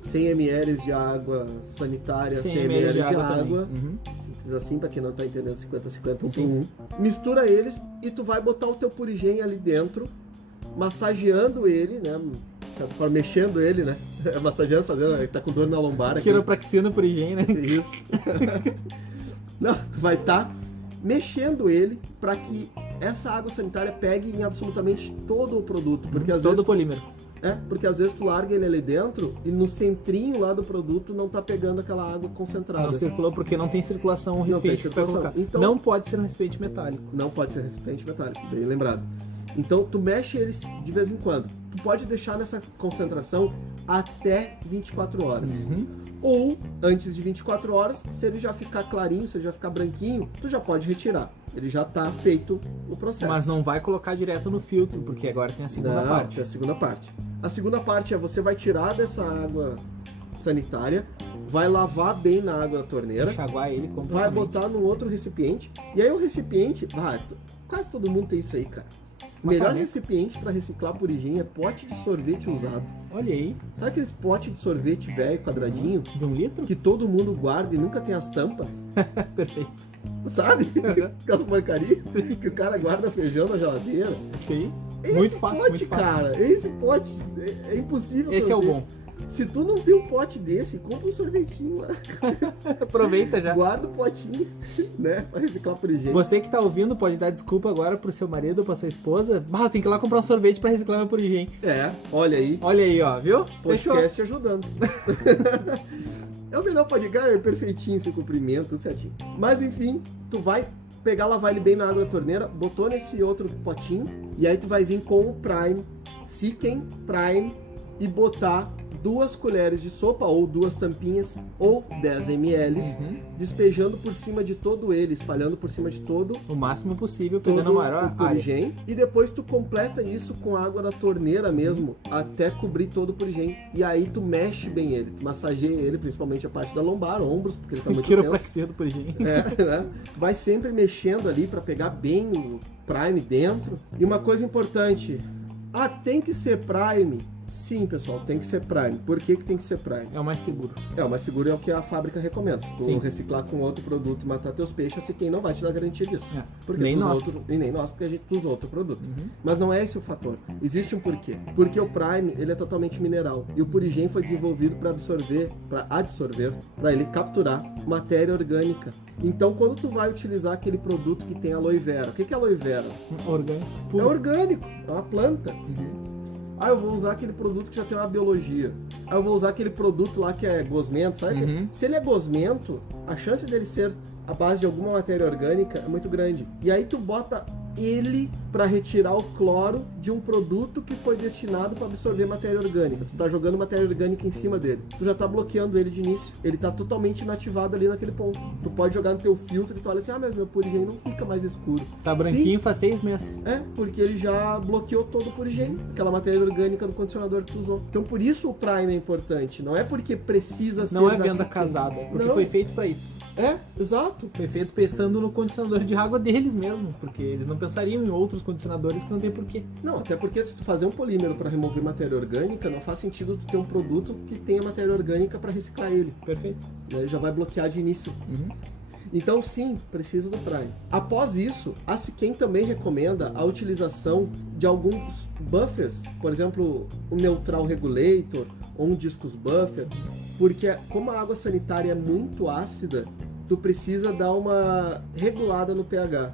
100 ml de água sanitária, 100 ml de água. Uhum. Simples assim, pra quem não tá entendendo, 50-50, 1 Sim. por 1. Mistura eles e tu vai botar o teu Purigen ali dentro, massageando ele, né? De certa forma, mexendo ele, né? Massageando, fazendo, ele tá com dor na lombar aqui. Quiropraxia no Purigen, né? Isso. Não, tu vai estar mexendo ele para que essa água sanitária pegue em absolutamente todo o produto, porque às Todo vezes polímero. porque às vezes tu larga ele ali dentro e no centrinho lá do produto não tá pegando aquela água concentrada. Não circulou porque não tem circulação um Não tem recipiente para circulação. colocar. Então- Não pode ser um recipiente metálico. Não pode ser recipiente metálico, bem lembrado. Então tu mexe eles de vez em quando. Tu pode deixar nessa concentração até 24 horas. Uhum. Ou antes de 24 horas, se ele já ficar clarinho, se ele já ficar branquinho, tu já pode retirar. Ele já tá feito o processo. Mas não vai colocar direto no filtro, porque agora tem a segunda Não, parte. tem a segunda parte. A segunda parte é você vai tirar dessa água sanitária, vai lavar bem na água da torneira, Enxaguar ele vai completamente. botar num outro recipiente. E aí o recipiente, quase todo mundo tem isso aí, cara. O Uma melhor caneta. recipiente para reciclar Purigen é pote de sorvete usado. Olha aí, Sabe aqueles potes de sorvete velho, quadradinho, de 1 litro? que todo mundo guarda e nunca tem as tampas? Perfeito. Sabe? Uhum. Aquela porcaria que o cara guarda feijão na geladeira. Sim. Esse Muito fácil, pote, muito fácil. cara, esse pote é impossível. Esse é o fazer. bom. Se tu não tem um pote desse, compra um sorvetinho lá. Aproveita já. Guarda o potinho, né? Pra reciclar Purigen. Você que tá ouvindo pode dar desculpa agora pro seu marido ou pra sua esposa. Tem que ir lá comprar um sorvete pra reciclar meu Purigen. Olha aí. Olha aí, ó, viu? Fechou. Podcast ajudando. É o melhor podcast, perfeitinho, sem comprimento, tudo certinho. Mas enfim, tu vai pegar, lavar ele bem na água da torneira, botou nesse outro potinho, e aí tu vai vir com o Prime, Siquem Prime, e botar 2 colheres de sopa, ou 2 tampinhas, ou 10 ml, Uhum. despejando por cima de todo ele, espalhando por cima de todo O máximo possível, pegando a todo maior o área. Purigen, e depois tu completa isso com água da torneira mesmo, até cobrir todo o Purigen. E aí tu mexe bem ele, tu massageia ele, principalmente a parte da lombar, ombros, porque ele tá muito tenso. Quiropraxia do Purigen. Né? Vai sempre mexendo ali para pegar bem o Prime dentro. E uma coisa importante, tem que ser Prime? Sim, pessoal, tem que ser Prime. Por que tem que ser Prime? É o mais seguro. O mais seguro é o que a fábrica recomenda. Se tu Sim. reciclar com outro produto e matar teus peixes, assim, quem não vai te dar garantia disso. Porque Nem tu usa nós. e nem nós, porque a gente usa outro produto. Uhum. Mas não é esse o fator. Existe um porquê. Porque o Prime, ele é totalmente mineral. E o Purigen foi desenvolvido para adsorver, para ele capturar matéria orgânica. Então, quando tu vai utilizar aquele produto que tem aloe vera, o que é aloe vera? Orgânico. É Puro. orgânico, é uma planta. Uhum. Eu vou usar aquele produto que já tem uma biologia. Eu vou usar aquele produto lá que é gosmento, sabe? Uhum. Se ele é gosmento, a chance dele ser a base de alguma matéria orgânica é muito grande. E aí tu bota ele para retirar o cloro de um produto que foi destinado para absorver matéria orgânica. Tu tá jogando matéria orgânica em cima dele. Tu já tá bloqueando ele de início. Ele tá totalmente inativado ali naquele ponto. Tu pode jogar no teu filtro e tu olha assim, mas meu Purigen não fica mais escuro. Tá branquinho faz 6 meses. Porque ele já bloqueou todo o Purigen, aquela matéria orgânica do condicionador que tu usou. Então por isso o Prime é importante. Não é porque precisa ser Não é da venda Siquem. casada, é porque Não. foi feito pra isso. Exato. Foi feito pensando no condicionador de água deles mesmo, porque eles não pensariam em outros condicionadores que não tem porquê. Não, até porque se tu fazer um polímero para remover matéria orgânica, não faz sentido tu ter um produto que tenha matéria orgânica para reciclar ele. Perfeito. Né? Já vai bloquear de início. Então sim, precisa do Prime. Após isso, a Siquem também recomenda a utilização de alguns buffers, por exemplo, um neutral regulator ou um discus buffer, porque como a água sanitária é muito ácida, tu precisa dar uma regulada no pH,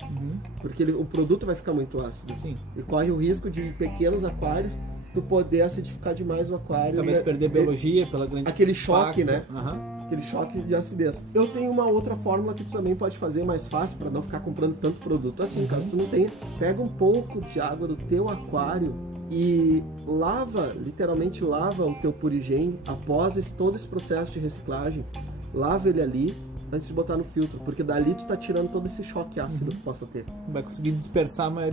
porque o produto vai ficar muito ácido. Sim. E corre o risco de, em pequenos aquários, tu poder acidificar demais o aquário. Talvez perder biologia pela grande aquele choque, impacto. né? Aquele choque de acidez. Eu tenho uma outra fórmula que tu também pode fazer mais fácil para não ficar comprando tanto produto assim, caso tu não tenha. Pega um pouco de água do teu aquário e lava, literalmente lava o teu purigem após todo esse processo de reciclagem. Lava ele ali antes de botar no filtro, porque dali tu tá tirando todo esse choque ácido que possa ter. Vai conseguir dispersar a maior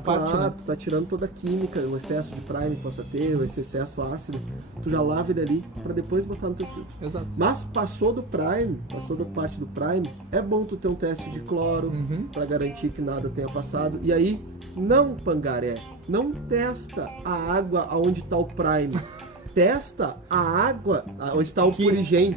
parte, Claro, né? tu tá tirando toda a química, o excesso de prime que possa ter, esse excesso ácido, tu já lava ele ali para depois botar no teu filtro. Exato. Mas passou da parte do prime, é bom tu ter um teste de cloro para garantir que nada tenha passado. E aí, não, pangaré, não testa a água aonde tá o prime. Testa a água onde está o purigem.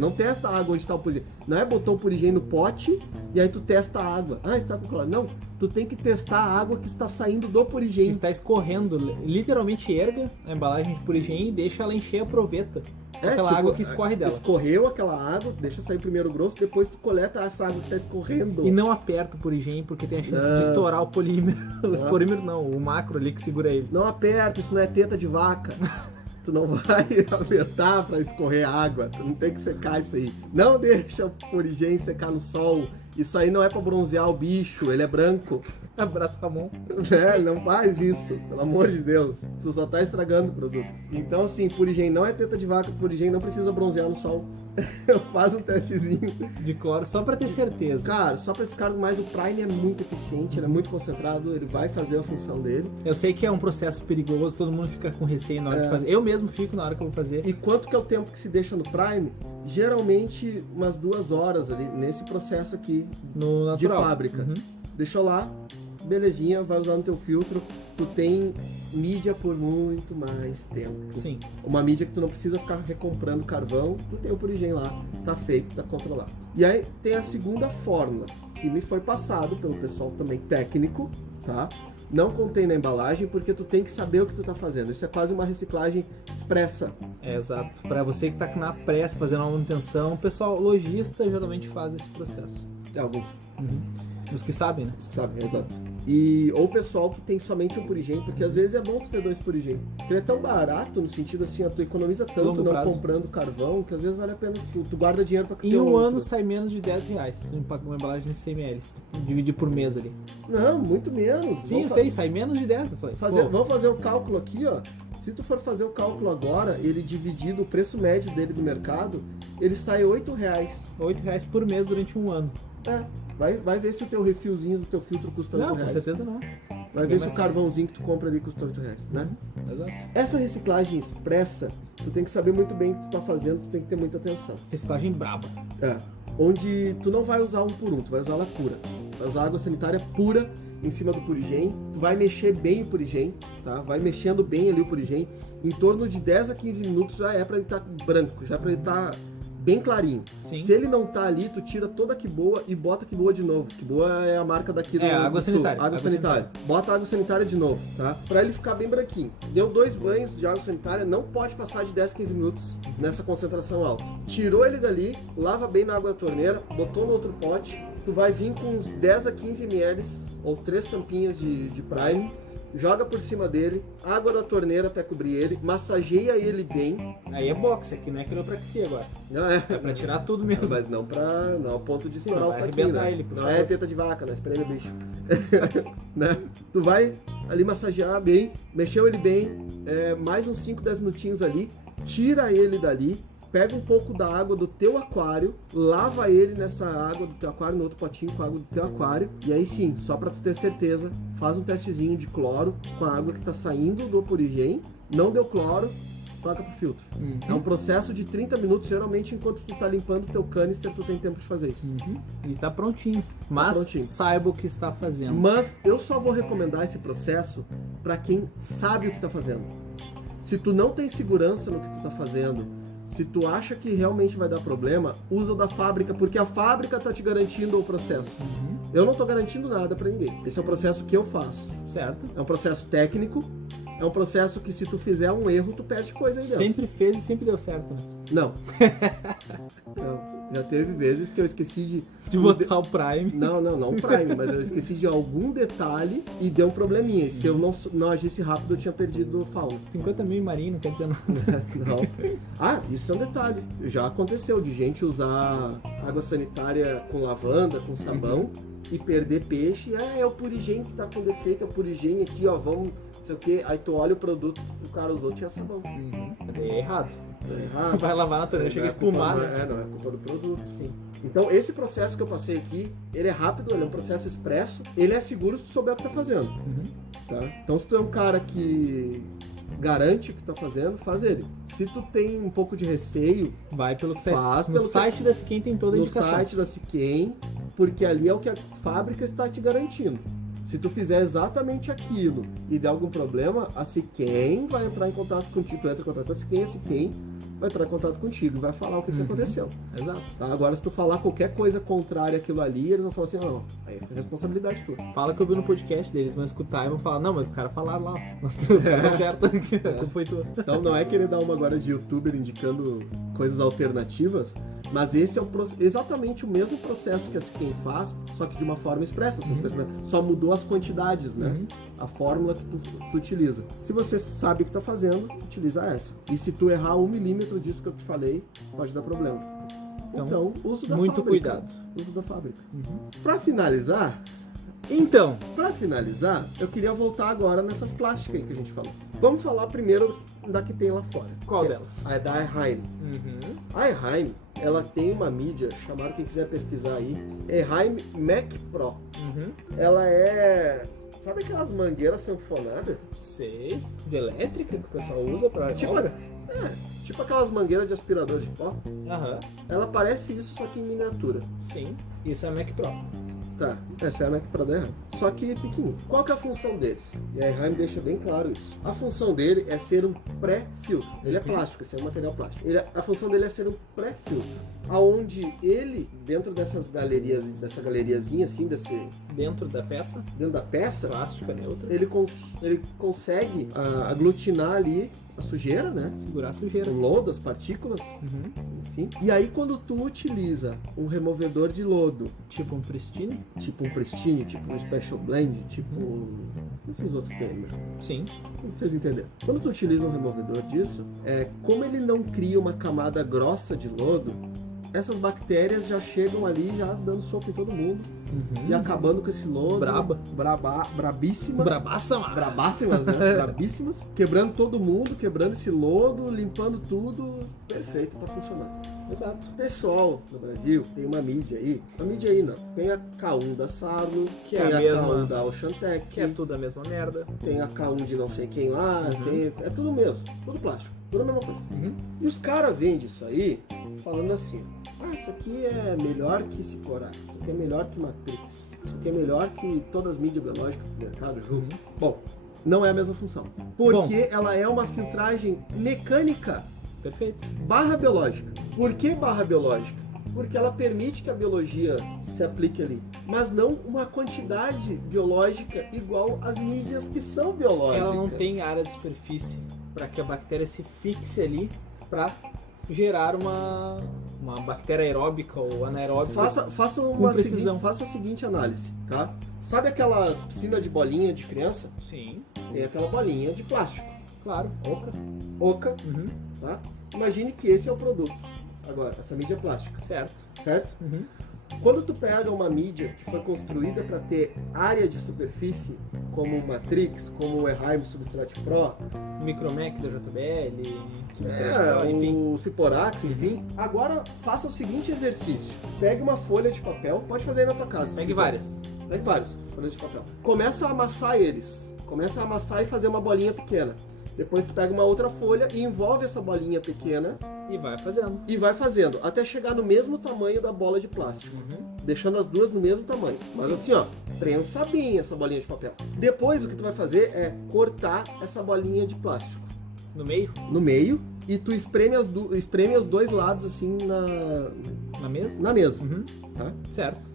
Não testa a água onde está o purigem. Não é botou o purigem no pote e aí tu testa a água. Ah, está com cloro. Não, tu tem que testar a água que está saindo do purigem. Está escorrendo. Literalmente erga a embalagem de purigem e deixa ela encher a proveta. Aquela água que escorre dela. Escorreu aquela água, deixa sair primeiro grosso, depois tu coleta essa água que está escorrendo. E não aperta o purigem porque tem a chance de estourar o polímero. O polímero não, o macro ali que segura ele. Não aperta, isso não é teta de vaca. Tu não vai apertar para escorrer água, tu não tem que secar isso aí. Não deixa o purigem secar no sol. Isso aí não é para bronzear o bicho, ele é branco. Abraço, Ramon. Não faz isso, pelo amor de Deus. Tu só tá estragando o produto. Então, assim, purigem não é teta de vaca, purigem não precisa bronzear no sol. Faz um testezinho de cloro só pra ter certeza. Cara, só pra descargo, mas o Prime é muito eficiente, ele é muito concentrado, ele vai fazer a função dele. Eu sei que é um processo perigoso, todo mundo fica com receio na hora de fazer. Eu mesmo fico na hora que eu vou fazer. E quanto que é o tempo que se deixa no Prime? Geralmente umas 2 horas ali, nesse processo aqui no de fábrica. Deixou lá, belezinha, vai usar no teu filtro, tu tem mídia por muito mais tempo. Sim. Uma mídia que tu não precisa ficar recomprando carvão, tu tem o purigem lá, tá feito, tá controlado. E aí tem a segunda fórmula, que me foi passado pelo pessoal também técnico, tá? Não contém na embalagem, porque tu tem que saber o que tu tá fazendo. Isso é quase uma reciclagem expressa. Exato. Para você que tá na pressa, fazendo uma manutenção, o pessoal lojista geralmente faz esse processo. Alguns. Os que sabem, né? Os que sabem, exato. Ou o pessoal que tem somente um purigem, porque às vezes é bom tu ter 2 purigem. Porque ele é tão barato, no sentido assim, tu economiza tanto não comprando carvão, que às vezes vale a pena, tu guarda dinheiro pra ter um ano sai menos de R$10 uma embalagem de 100 ml. Dividir por mês ali. Não, muito menos. Sim, eu sei, sai menos de 10. Vamos fazer o cálculo aqui, ó. Se tu for fazer o cálculo agora, ele dividido o preço médio dele do mercado, ele sai R$8. R$8 por mês durante um ano. Vai ver se o teu refilzinho do teu filtro custa R$8. Não, com certeza não. Vai ver se o carvãozinho que tu compra ali custa R$8, né? Exato. Essa reciclagem expressa, tu tem que saber muito bem o que tu tá fazendo, tu tem que ter muita atenção. Reciclagem braba. Onde tu não vai usar um por um, tu vai usar ela pura. Vai usar água sanitária pura em cima do purigem, tu vai mexer bem o purigem, tá? Vai mexendo bem ali o purigem, em torno de 10 a 15 minutos já é pra ele estar branco, já é pra ele estar bem clarinho. Sim. Se ele não tá ali, tu tira toda a Quiboa e bota a Quiboa de novo. Quiboa é a marca daqui do água sanitária. Água sanitária. Bota a água sanitária de novo, tá? Pra ele ficar bem branquinho. Deu 2 banhos de água sanitária, não pode passar de 10 a 15 minutos nessa concentração alta. Tirou ele dali, lava bem na água da torneira, botou no outro pote, tu vai vir com uns 10 a 15 ml ou 3 tampinhas de Prime, joga por cima dele, água da torneira até cobrir ele, massageia ele bem. Aí é boxe, aqui não é quiropraxia agora. Não é. É pra tirar tudo mesmo. Mas não ao ponto de estourar o saquinho, né? Ele, não é teta de vaca, não espreme o bicho. Né? Tu vai ali massagear bem, mexeu ele bem, mais uns 5, 10 minutinhos ali, tira ele dali, pega um pouco da água do teu aquário, lava ele nessa água do teu aquário, no outro potinho com a água do teu aquário, e aí sim, só pra tu ter certeza, faz um testezinho de cloro com a água que tá saindo do purigem, não deu cloro, toca pro filtro. Uhum. É um processo de 30 minutos, geralmente enquanto tu tá limpando o teu canister, tu tem tempo de fazer isso. Uhum. E tá prontinho. Mas prontinho. saiba o que está fazendo. Mas eu só vou recomendar esse processo para quem sabe o que tá fazendo. Se tu não tem segurança no que tu tá fazendo, se tu acha que realmente vai dar problema, usa o da fábrica, porque a fábrica tá te garantindo o processo. Uhum. Eu não tô garantindo nada para ninguém. Esse é o processo que eu faço. Certo. É um processo técnico, é um processo que se tu fizer um erro, tu perde coisa aí dentro. Sempre fez e sempre deu certo, né? Não. Não. Já teve vezes que eu esqueci De botar o Prime. Não o Prime, mas eu esqueci de algum detalhe e deu um probleminha. Se eu não agisse rápido, eu tinha perdido o fauna. 50 mil em marinho, não quer dizer nada. Não. Ah, isso é um detalhe. Já aconteceu de gente usar água sanitária com lavanda, com sabão e perder peixe. É o Purigem que tá com defeito, é o Purigem aqui, ó, vamos, não sei o que. Aí tu olha o produto que o cara usou, tinha sabão. É errado. É errado. Vai lavar na torneira, chega espumado. Não é culpa do produto. Sim. Então, esse processo que eu passei aqui, ele é rápido, ele é um processo expresso, ele é seguro se tu souber o que tá fazendo, tá? Então, se tu é um cara que garante o que tá fazendo, faz ele. Se tu tem um pouco de receio, Vai pelo Faz no pelo site da Siquem tem toda a no indicação. site da Siquem, porque ali é o que a fábrica está te garantindo. Se tu fizer exatamente aquilo e der algum problema, a Siquem vai entrar em contato contigo, tu entra em contato com a Siquem vai entrar em contato contigo e vai falar o que aconteceu. Exato. Tá? Agora, se tu falar qualquer coisa contrária àquilo ali, eles vão falar assim, não, aí é responsabilidade tua. Fala que eu vi no podcast deles, vão escutar e vão falar, não, mas os caras falaram lá. Os caras não certo. A culpa foi tua. Então não é querer dar uma agora de youtuber indicando coisas alternativas, mas esse é exatamente o mesmo processo que a Siquem faz, só que de uma forma expressa. Vocês percebem? Só mudou as quantidades, né? A fórmula que tu utiliza. Se você sabe o que tá fazendo, utiliza essa. E se tu errar 1 milímetro disso que eu te falei, pode dar problema. Então uso da muito fábrica. cuidado. Uso da fábrica. Pra finalizar, Então, eu queria voltar agora nessas plásticas aí que a gente falou. Vamos falar primeiro da que tem lá fora. qual Que delas? É a da Eheim. A Eheim, ela tem uma mídia, chamada, quem quiser pesquisar aí, Eheim Mac Pro. Ela é... Sabe aquelas mangueiras sanfonadas? Sei. De elétrica que o pessoal usa pra obra? Tipo aquelas mangueiras de aspirador de pó. Aham. Ela parece isso, só que em miniatura. Sim. Isso é Mac Pro. Tá, essa é a Mac Pro da Eheim. Só que pequenininho. Qual que é a função deles? E a Eheim deixa bem claro isso. A função dele é ser um pré-filtro. Ele é plástico, esse é um material plástico. A função dele é ser um pré-filtro. Aonde ele, dentro dessas galerias, dessa galeriazinha assim, Dentro da peça, dentro da peça, plástico é neutra. ele consegue aglutinar ali a sujeira, né? Segurar a sujeira. O lodo, as partículas, enfim. E aí quando tu utiliza um removedor de lodo, Tipo um Pristine? tipo um Pristine, tipo um Special Blend, tipo esses outros que tem aí, né? Sim. Vocês entenderam? Quando tu utiliza um removedor disso, como ele não cria uma camada grossa de lodo, essas bactérias já chegam ali já dando sopa em todo mundo e acabando com esse lodo. Brabíssimas. Brabássimas, né? Brabíssimas. Quebrando todo mundo, quebrando esse lodo, limpando tudo. Perfeito pra funcionar. Exato. Pessoal no Brasil tem uma mídia aí. A mídia aí não. Tem a K1 da Sarlo, Que tem é a a mesma- K1 da Oceantec, Que é tudo a mesma merda. tem a K1 de não sei quem lá, é tudo mesmo, tudo plástico, tudo a mesma coisa. E os caras vendem isso aí falando assim, isso aqui é melhor que Sicorax, isso aqui é melhor que Matrix, isso aqui é melhor que todas as mídias biológicas do mercado junto. Bom, não é a mesma função, porque ela é uma filtragem mecânica Perfeito. barra biológica. Por que barra biológica? Porque ela permite que a biologia se aplique ali, mas não uma quantidade biológica igual às mídias que são biológicas. Ela não tem área de superfície para que a bactéria se fixe ali para gerar uma bactéria aeróbica ou anaeróbica. Faça a seguinte análise, tá? Sabe aquelas piscinas de bolinha de criança? Sim, Tem aquela bolinha de plástico, claro. oca, tá? Imagine que esse é o produto. Agora, essa mídia é plástica, Certo. certo? Quando tu pega uma mídia que foi construída para ter área de superfície, como o Matrix, como o Eheim Substrate Pro, Micromec da JBL, Substrate Pro, enfim. o Siporax, enfim. Agora faça o seguinte exercício. Pegue uma folha de papel, pode fazer aí na tua casa. se Pegue quiser. várias. Pegue várias folhas de papel. Começa a amassar eles. Começa a amassar e fazer uma bolinha pequena. Depois tu pega uma outra folha e envolve essa bolinha pequena E vai fazendo. até chegar no mesmo tamanho da bola de plástico. Deixando as duas no mesmo tamanho. Mas assim, ó, prensa bem essa bolinha de papel. Depois o que tu vai fazer é cortar essa bolinha de plástico No meio? no meio e tu espreme os dois lados assim Na mesa? na mesa, Uhum. tá? Certo.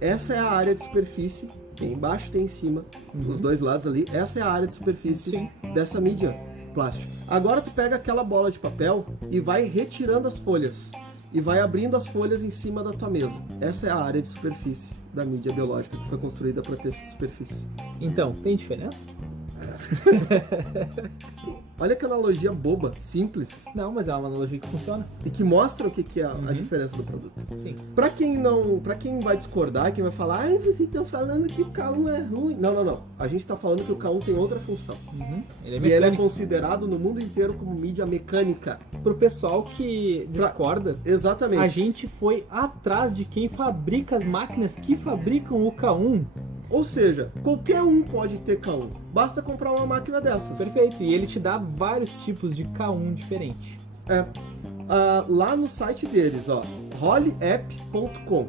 Essa é a área de superfície, tem embaixo, tem em cima, os dois lados ali. Essa é a área de superfície Sim. dessa mídia plástica. Agora tu pega aquela bola de papel e vai retirando as folhas e vai abrindo as folhas em cima da tua mesa. Essa é a área de superfície da mídia biológica que foi construída para ter essa superfície. Então, tem diferença? Olha que analogia boba, simples Não, mas é uma analogia que funciona. e que mostra o que é a diferença do produto. Sim. Pra quem vai discordar, quem vai falar, ai, vocês estão falando que o K1 é ruim. Não. A gente tá falando que o K1 tem outra função. Ele é E ele é mecânico. considerado no mundo inteiro como mídia mecânica. Pro pessoal que discorda, Exatamente. a gente foi atrás de quem fabrica as máquinas que fabricam o K1. Ou seja, qualquer um pode ter K1. Basta comprar uma máquina dessas. Perfeito. E ele te dá vários tipos de K1 diferente. Lá no site deles, ó, hollyapp.com.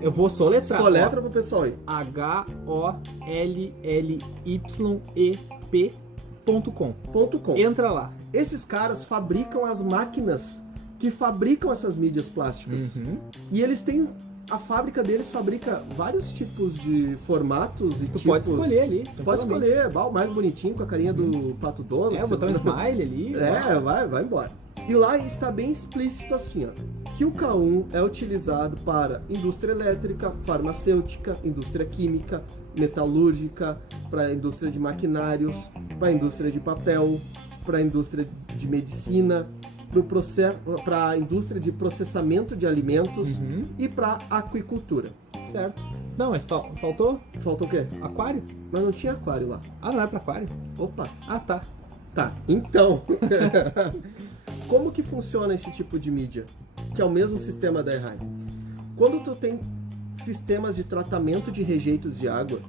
Eu vou soletrar. Soletra pro pessoal aí. HOLLYEP.com. .com. Entra lá. Esses caras fabricam as máquinas que fabricam essas mídias plásticas. E eles têm... A fábrica deles fabrica vários tipos de formatos e Tu tipos... pode escolher ali. Pode tranquilamente. escolher, o mais bonitinho, com a carinha do Pato Donald. Botar um smile ali. Vai embora. E lá está bem explícito assim, ó, que o K1 é utilizado para indústria elétrica, farmacêutica, indústria química, metalúrgica, para a indústria de maquinários, para a indústria de papel, para a indústria de medicina, para a indústria de processamento de alimentos e para aquicultura. Certo. Não, mas faltou Falta o quê? aquário? Mas não tinha aquário lá. Ah, não é pra aquário? Opa, Ah, tá. tá. Então, como que funciona esse tipo de mídia? Que é o mesmo sistema da Errai. Quando tu tem sistemas de tratamento de rejeitos de água,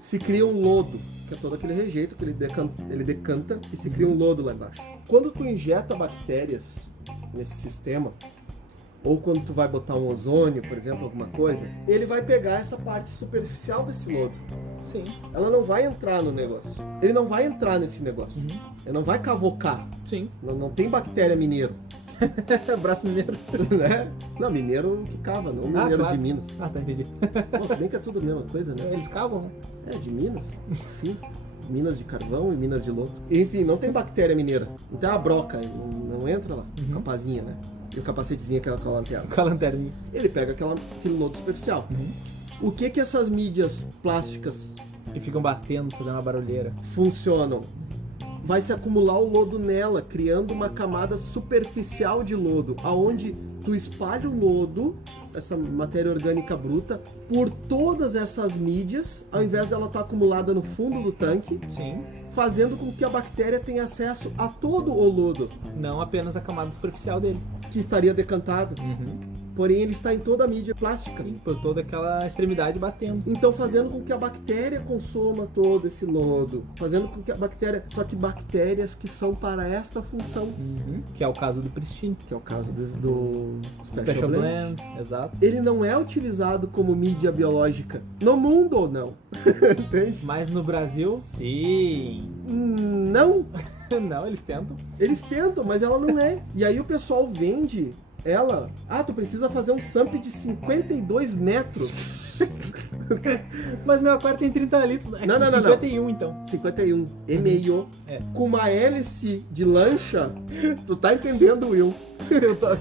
se cria um lodo, que é todo aquele rejeito que ele decanta e se cria um lodo lá embaixo. Quando tu injeta bactérias nesse sistema, ou quando tu vai botar um ozônio, por exemplo, alguma coisa, ele vai pegar essa parte superficial desse lodo. Sim. Ela não vai entrar no negócio. Ele não vai entrar nesse negócio. Ele não vai cavocar. Sim. Não tem bactéria mineiro. Braço mineiro. Né? Não, mineiro que cava, não mineiro claro. de Minas. Ah, tá, entendi. Nossa, bem que é tudo a mesma coisa, né? Eles cavam, né? É, de Minas. Enfim, Minas de carvão e Minas de lodo. Enfim, não tem bactéria mineira. Não tem a broca, não entra lá. Capazinha, né? E o capacetezinho, aquela lanterna. Com a lanterninha. Ele pega aquele lodo superficial. O que essas mídias plásticas E ficam batendo, fazendo uma barulheira. funcionam? Vai se acumular o lodo nela, criando uma camada superficial de lodo, aonde tu espalha o lodo, essa matéria orgânica bruta, por todas essas mídias, ao invés dela estar acumulada no fundo do tanque, Sim. fazendo com que a bactéria tenha acesso a todo o lodo Não apenas a camada superficial dele. que estaria decantado. Porém, ele está em toda a mídia plástica. Sim, por toda aquela extremidade batendo. Então, fazendo com que a bactéria consuma todo esse lodo, fazendo com que a bactéria... Só que bactérias que são para esta função, Que é o caso do Pristine. que é o caso do Special Blend. Exato. Ele não é utilizado como mídia biológica no mundo ou não. Entende? Mas no Brasil, sim. Não. Não, eles tentam. Eles tentam, mas ela não é. E aí o pessoal vende ela. Ah, tu precisa fazer um SAMP de 52 metros. Mas meu aquário tem 30 litros. É Não, não, não, 51, então. 51. MIO. É. Com uma hélice de lancha. Tu tá entendendo, Will?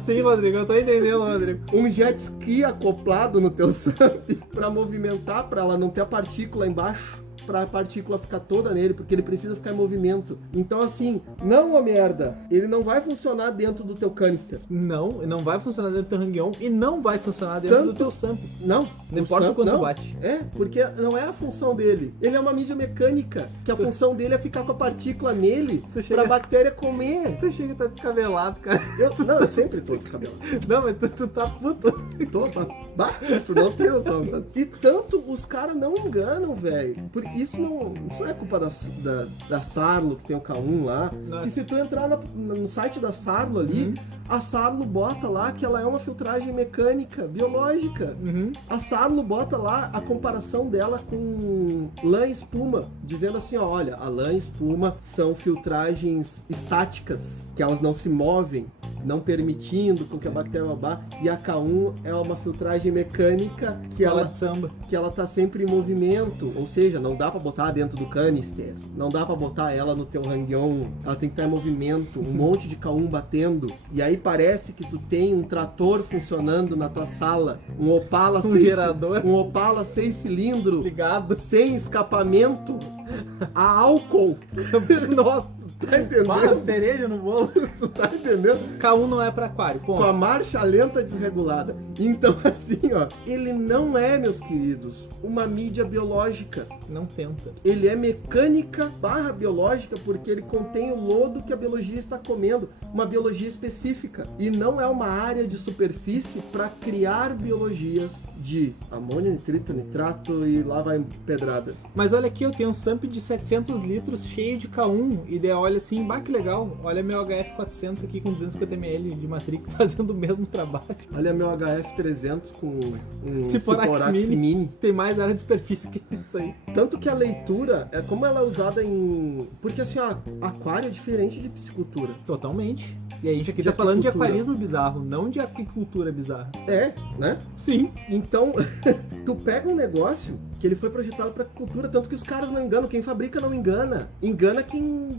Sim, Rodrigo, eu tô entendendo, Rodrigo. Um jet ski acoplado no teu SAMP pra movimentar, pra ela não ter a partícula embaixo, pra partícula ficar toda nele, porque ele precisa ficar em movimento. Então assim, não, ô merda, ele não vai funcionar dentro do teu canister. Não vai funcionar dentro do teu hang-on e não vai funcionar dentro do teu samp. Não. Não importa SAMP, o quanto não. bate. É, porque não é a função dele. Ele é uma mídia mecânica, que a função dele é ficar com a partícula nele Tu chega- pra bactéria comer. Tu chega e tá descabelado, cara. Eu sempre tô descabelado. Não, mas tu tá puto. Tu não tem noção. Tá? E tanto os caras não enganam, velho. isso não é culpa da Sarlo, que tem o K1 lá. Nossa. Que se tu entrar no site da Sarlo ali, a Sarlo bota lá que ela é uma filtragem mecânica, biológica. A Sarlo bota lá a comparação dela com lã e espuma, dizendo assim, ó, olha, a lã e espuma são filtragens estáticas, que elas não se movem, não permitindo com que a bactéria vá, e a K1 é uma filtragem mecânica que ela tá sempre em movimento, ou seja, não dá para botar dentro do canister, não dá para botar ela no teu hang-on, ela tem que estar em movimento, um monte de K1 batendo, e aí parece que tu tem um trator funcionando na tua sala, um Opala gerador, um Opala 6 cilindros, ligado, sem escapamento, a álcool. Nossa, tá entendendo? Cereja no bolo. Tu tá entendendo? K1 não é para aquário, ponto. Com a marcha lenta desregulada. Então, assim, ó, ele não é, meus queridos, uma mídia biológica. Não tenta. Ele é mecânica / biológica porque ele contém o lodo que a biologia está comendo, uma biologia específica. E não é uma área de superfície para criar biologias de amônio, nitrito, nitrato e lá vai pedrada. Mas olha aqui, eu tenho um samp de 700 litros cheio de K1 e daí olha assim, bah, que legal, olha meu HF400 aqui com 250 ml de matriz fazendo o mesmo trabalho. Olha meu HF300 com um Ciporax mini. Tem mais área de superfície que isso aí. Tanto que a leitura, é como ela é usada em... Porque assim, ó, aquário é diferente de piscicultura. Totalmente. E a gente aqui tá falando de aquarismo bizarro, não de aquicultura bizarra. É, né? Sim. Então, tu pega um negócio que ele foi projetado para aquicultura, tanto que os caras não enganam, quem fabrica não engana. Engana quem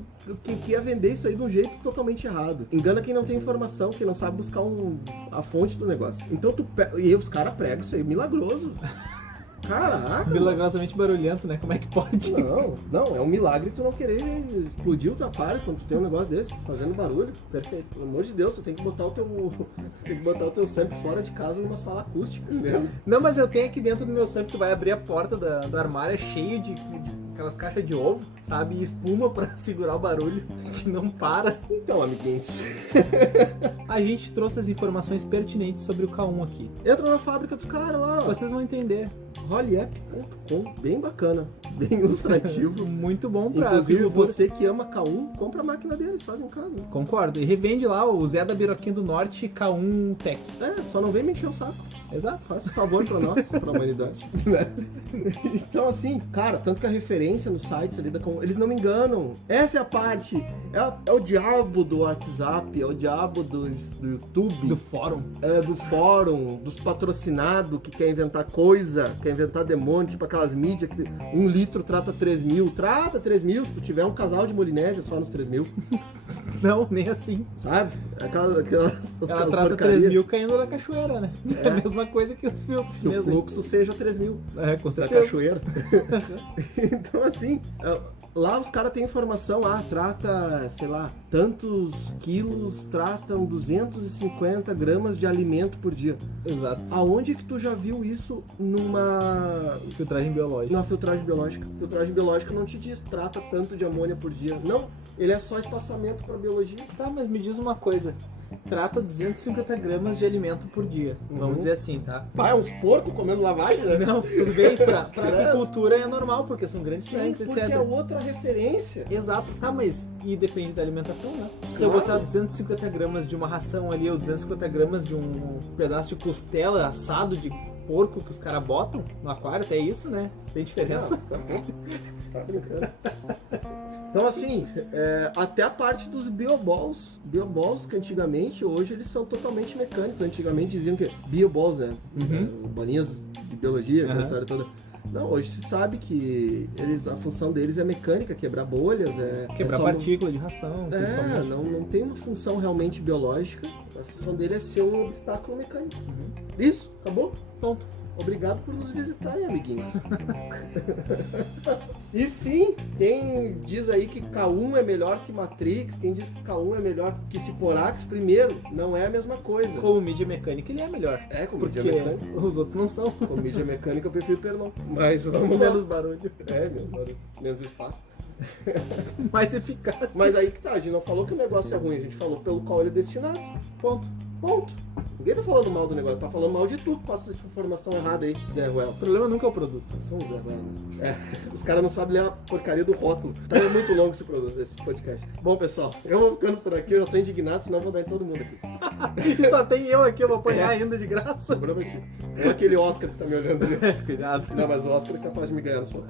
quer vender isso aí de um jeito totalmente errado. Engana quem não tem informação, quem não sabe buscar a fonte do negócio. Então e os caras pregam isso aí, milagroso. Caraca! Milagrosamente barulhento, né? Como é que pode? Não, é um milagre tu não querer explodir o teu aquário quando tu tem um negócio desse, fazendo barulho. Perfeito. Pelo amor de Deus, tu tem que botar o teu samp fora de casa numa sala acústica, né? Não, mas eu tenho aqui dentro do meu samp, tu vai abrir a porta do armário, é cheio de aquelas caixas de ovo, sabe? E espuma pra segurar o barulho, que não para. Então, amiguinhos. A gente trouxe as informações pertinentes sobre o K1 aqui. Entra na fábrica dos caras lá, ó. Vocês vão entender. Rolyapp.com, bem bacana, bem ilustrativo. Muito bom pra inclusive, agricultura. você que ama K1, compra a máquina deles, faz em casa. Concordo. E revende lá o Zé da Biroquinha do Norte K1 Tech. É, só não vem me encher o saco. Exato. Faça favor pra nós, pra humanidade. Né? Então, assim, cara, tanto que a referência nos sites ali eles não me enganam. Essa é a parte. É o diabo do WhatsApp, é o diabo do YouTube. Do fórum. Do fórum, dos patrocinados que quer inventar coisa, quer inventar demônio, tipo aquelas mídias que 1 litro trata 3.000. Trata 3.000 se tu tiver um casal de Molinésia só nos 3.000. Não, nem assim. Sabe? Aquelas ela trata 3.000 caindo na cachoeira, né? É a mesma coisa que os filtros. Que o fluxo seja 3.000. É, com certeza. Da cachoeira. Então, assim, lá os caras têm informação, trata, sei lá, tantos quilos, tratam 250 gramas de alimento por dia. Exato. Aonde que tu já viu isso numa... filtragem biológica? Numa filtragem biológica. Filtragem biológica não te diz, trata tanto de amônia por dia. Não, ele é só espaçamento para biologia. Tá, mas me diz uma coisa. Trata 250 gramas de alimento por dia. Vamos dizer assim, tá? É uns porcos comendo lavagem, né? Não, tudo bem. Pra agricultura é normal, porque são grandes tanques, etc. Porque é outra referência. Exato. Ah, mas e depende da alimentação, né? Se eu botar 250 gramas de uma ração ali, ou 250 gramas de um pedaço de costela assado de porco que os caras botam no aquário, até isso, né? Tem diferença. Não, tá brincando. Então, assim, até a parte dos bioballs, que antigamente, hoje eles são totalmente mecânicos. Antigamente diziam que bioballs, né? Bolinhas de biologia, aquela história toda. Não, hoje se sabe que a função deles é mecânica, quebrar bolhas, quebrar partícula de ração. Não tem uma função realmente biológica. A função dele é ser um obstáculo mecânico. Isso, acabou? Pronto. Obrigado por nos visitarem, amiguinhos. E sim, quem diz aí que K1 é melhor que Matrix, quem diz que K1 é melhor que Ciporax, primeiro, não é a mesma coisa. Como mídia mecânica ele é melhor. Como mídia mecânica. Os outros não são. Como mídia mecânica eu prefiro Pernão. Mas vamos menos barulho. Menos barulho. Menos espaço. Mais eficaz. Mas aí que tá, a gente não falou que o negócio é ruim, a gente falou pelo qual ele é destinado. Ponto. Ponto. Ninguém tá falando mal do negócio, tá falando mal de tu que passa essa informação errada aí, Zé Ruel. O problema nunca é o produto. São Zé Ruel, né? Os caras não sabem ler a porcaria do rótulo. Tá muito longo esse podcast. Bom, pessoal, eu vou ficando por aqui, eu já tô indignado, senão eu vou dar em todo mundo aqui. E só tem eu aqui, eu vou apanhar ainda de graça. Sobrou pra ti. É aquele Oscar que tá me olhando ali. Cuidado. Não, mas o Oscar é capaz de me ganhar no soco.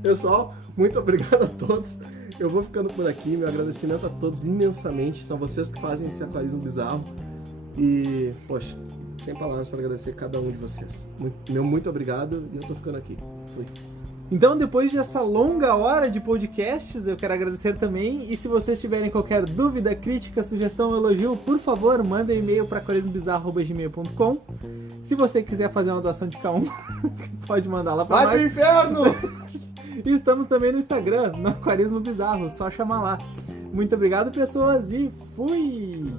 Pessoal, muito obrigado a todos. Eu vou ficando por aqui. Meu agradecimento a todos imensamente. São vocês que fazem esse aquarismo bizarro. E, poxa, sem palavras para agradecer cada um de vocês. Muito obrigado e eu tô ficando aqui. Fui. Então, depois dessa longa hora de podcasts, eu quero agradecer também. E se vocês tiverem qualquer dúvida, crítica, sugestão ou elogio, por favor, mandem um e-mail para aquarismobizarro@gmail.com. Se você quiser fazer uma doação de K1, pode mandar lá para nós. Vai pro inferno! E estamos também no Instagram, no Aquarismo Bizarro, só chamar lá. Muito obrigado, pessoas, e fui!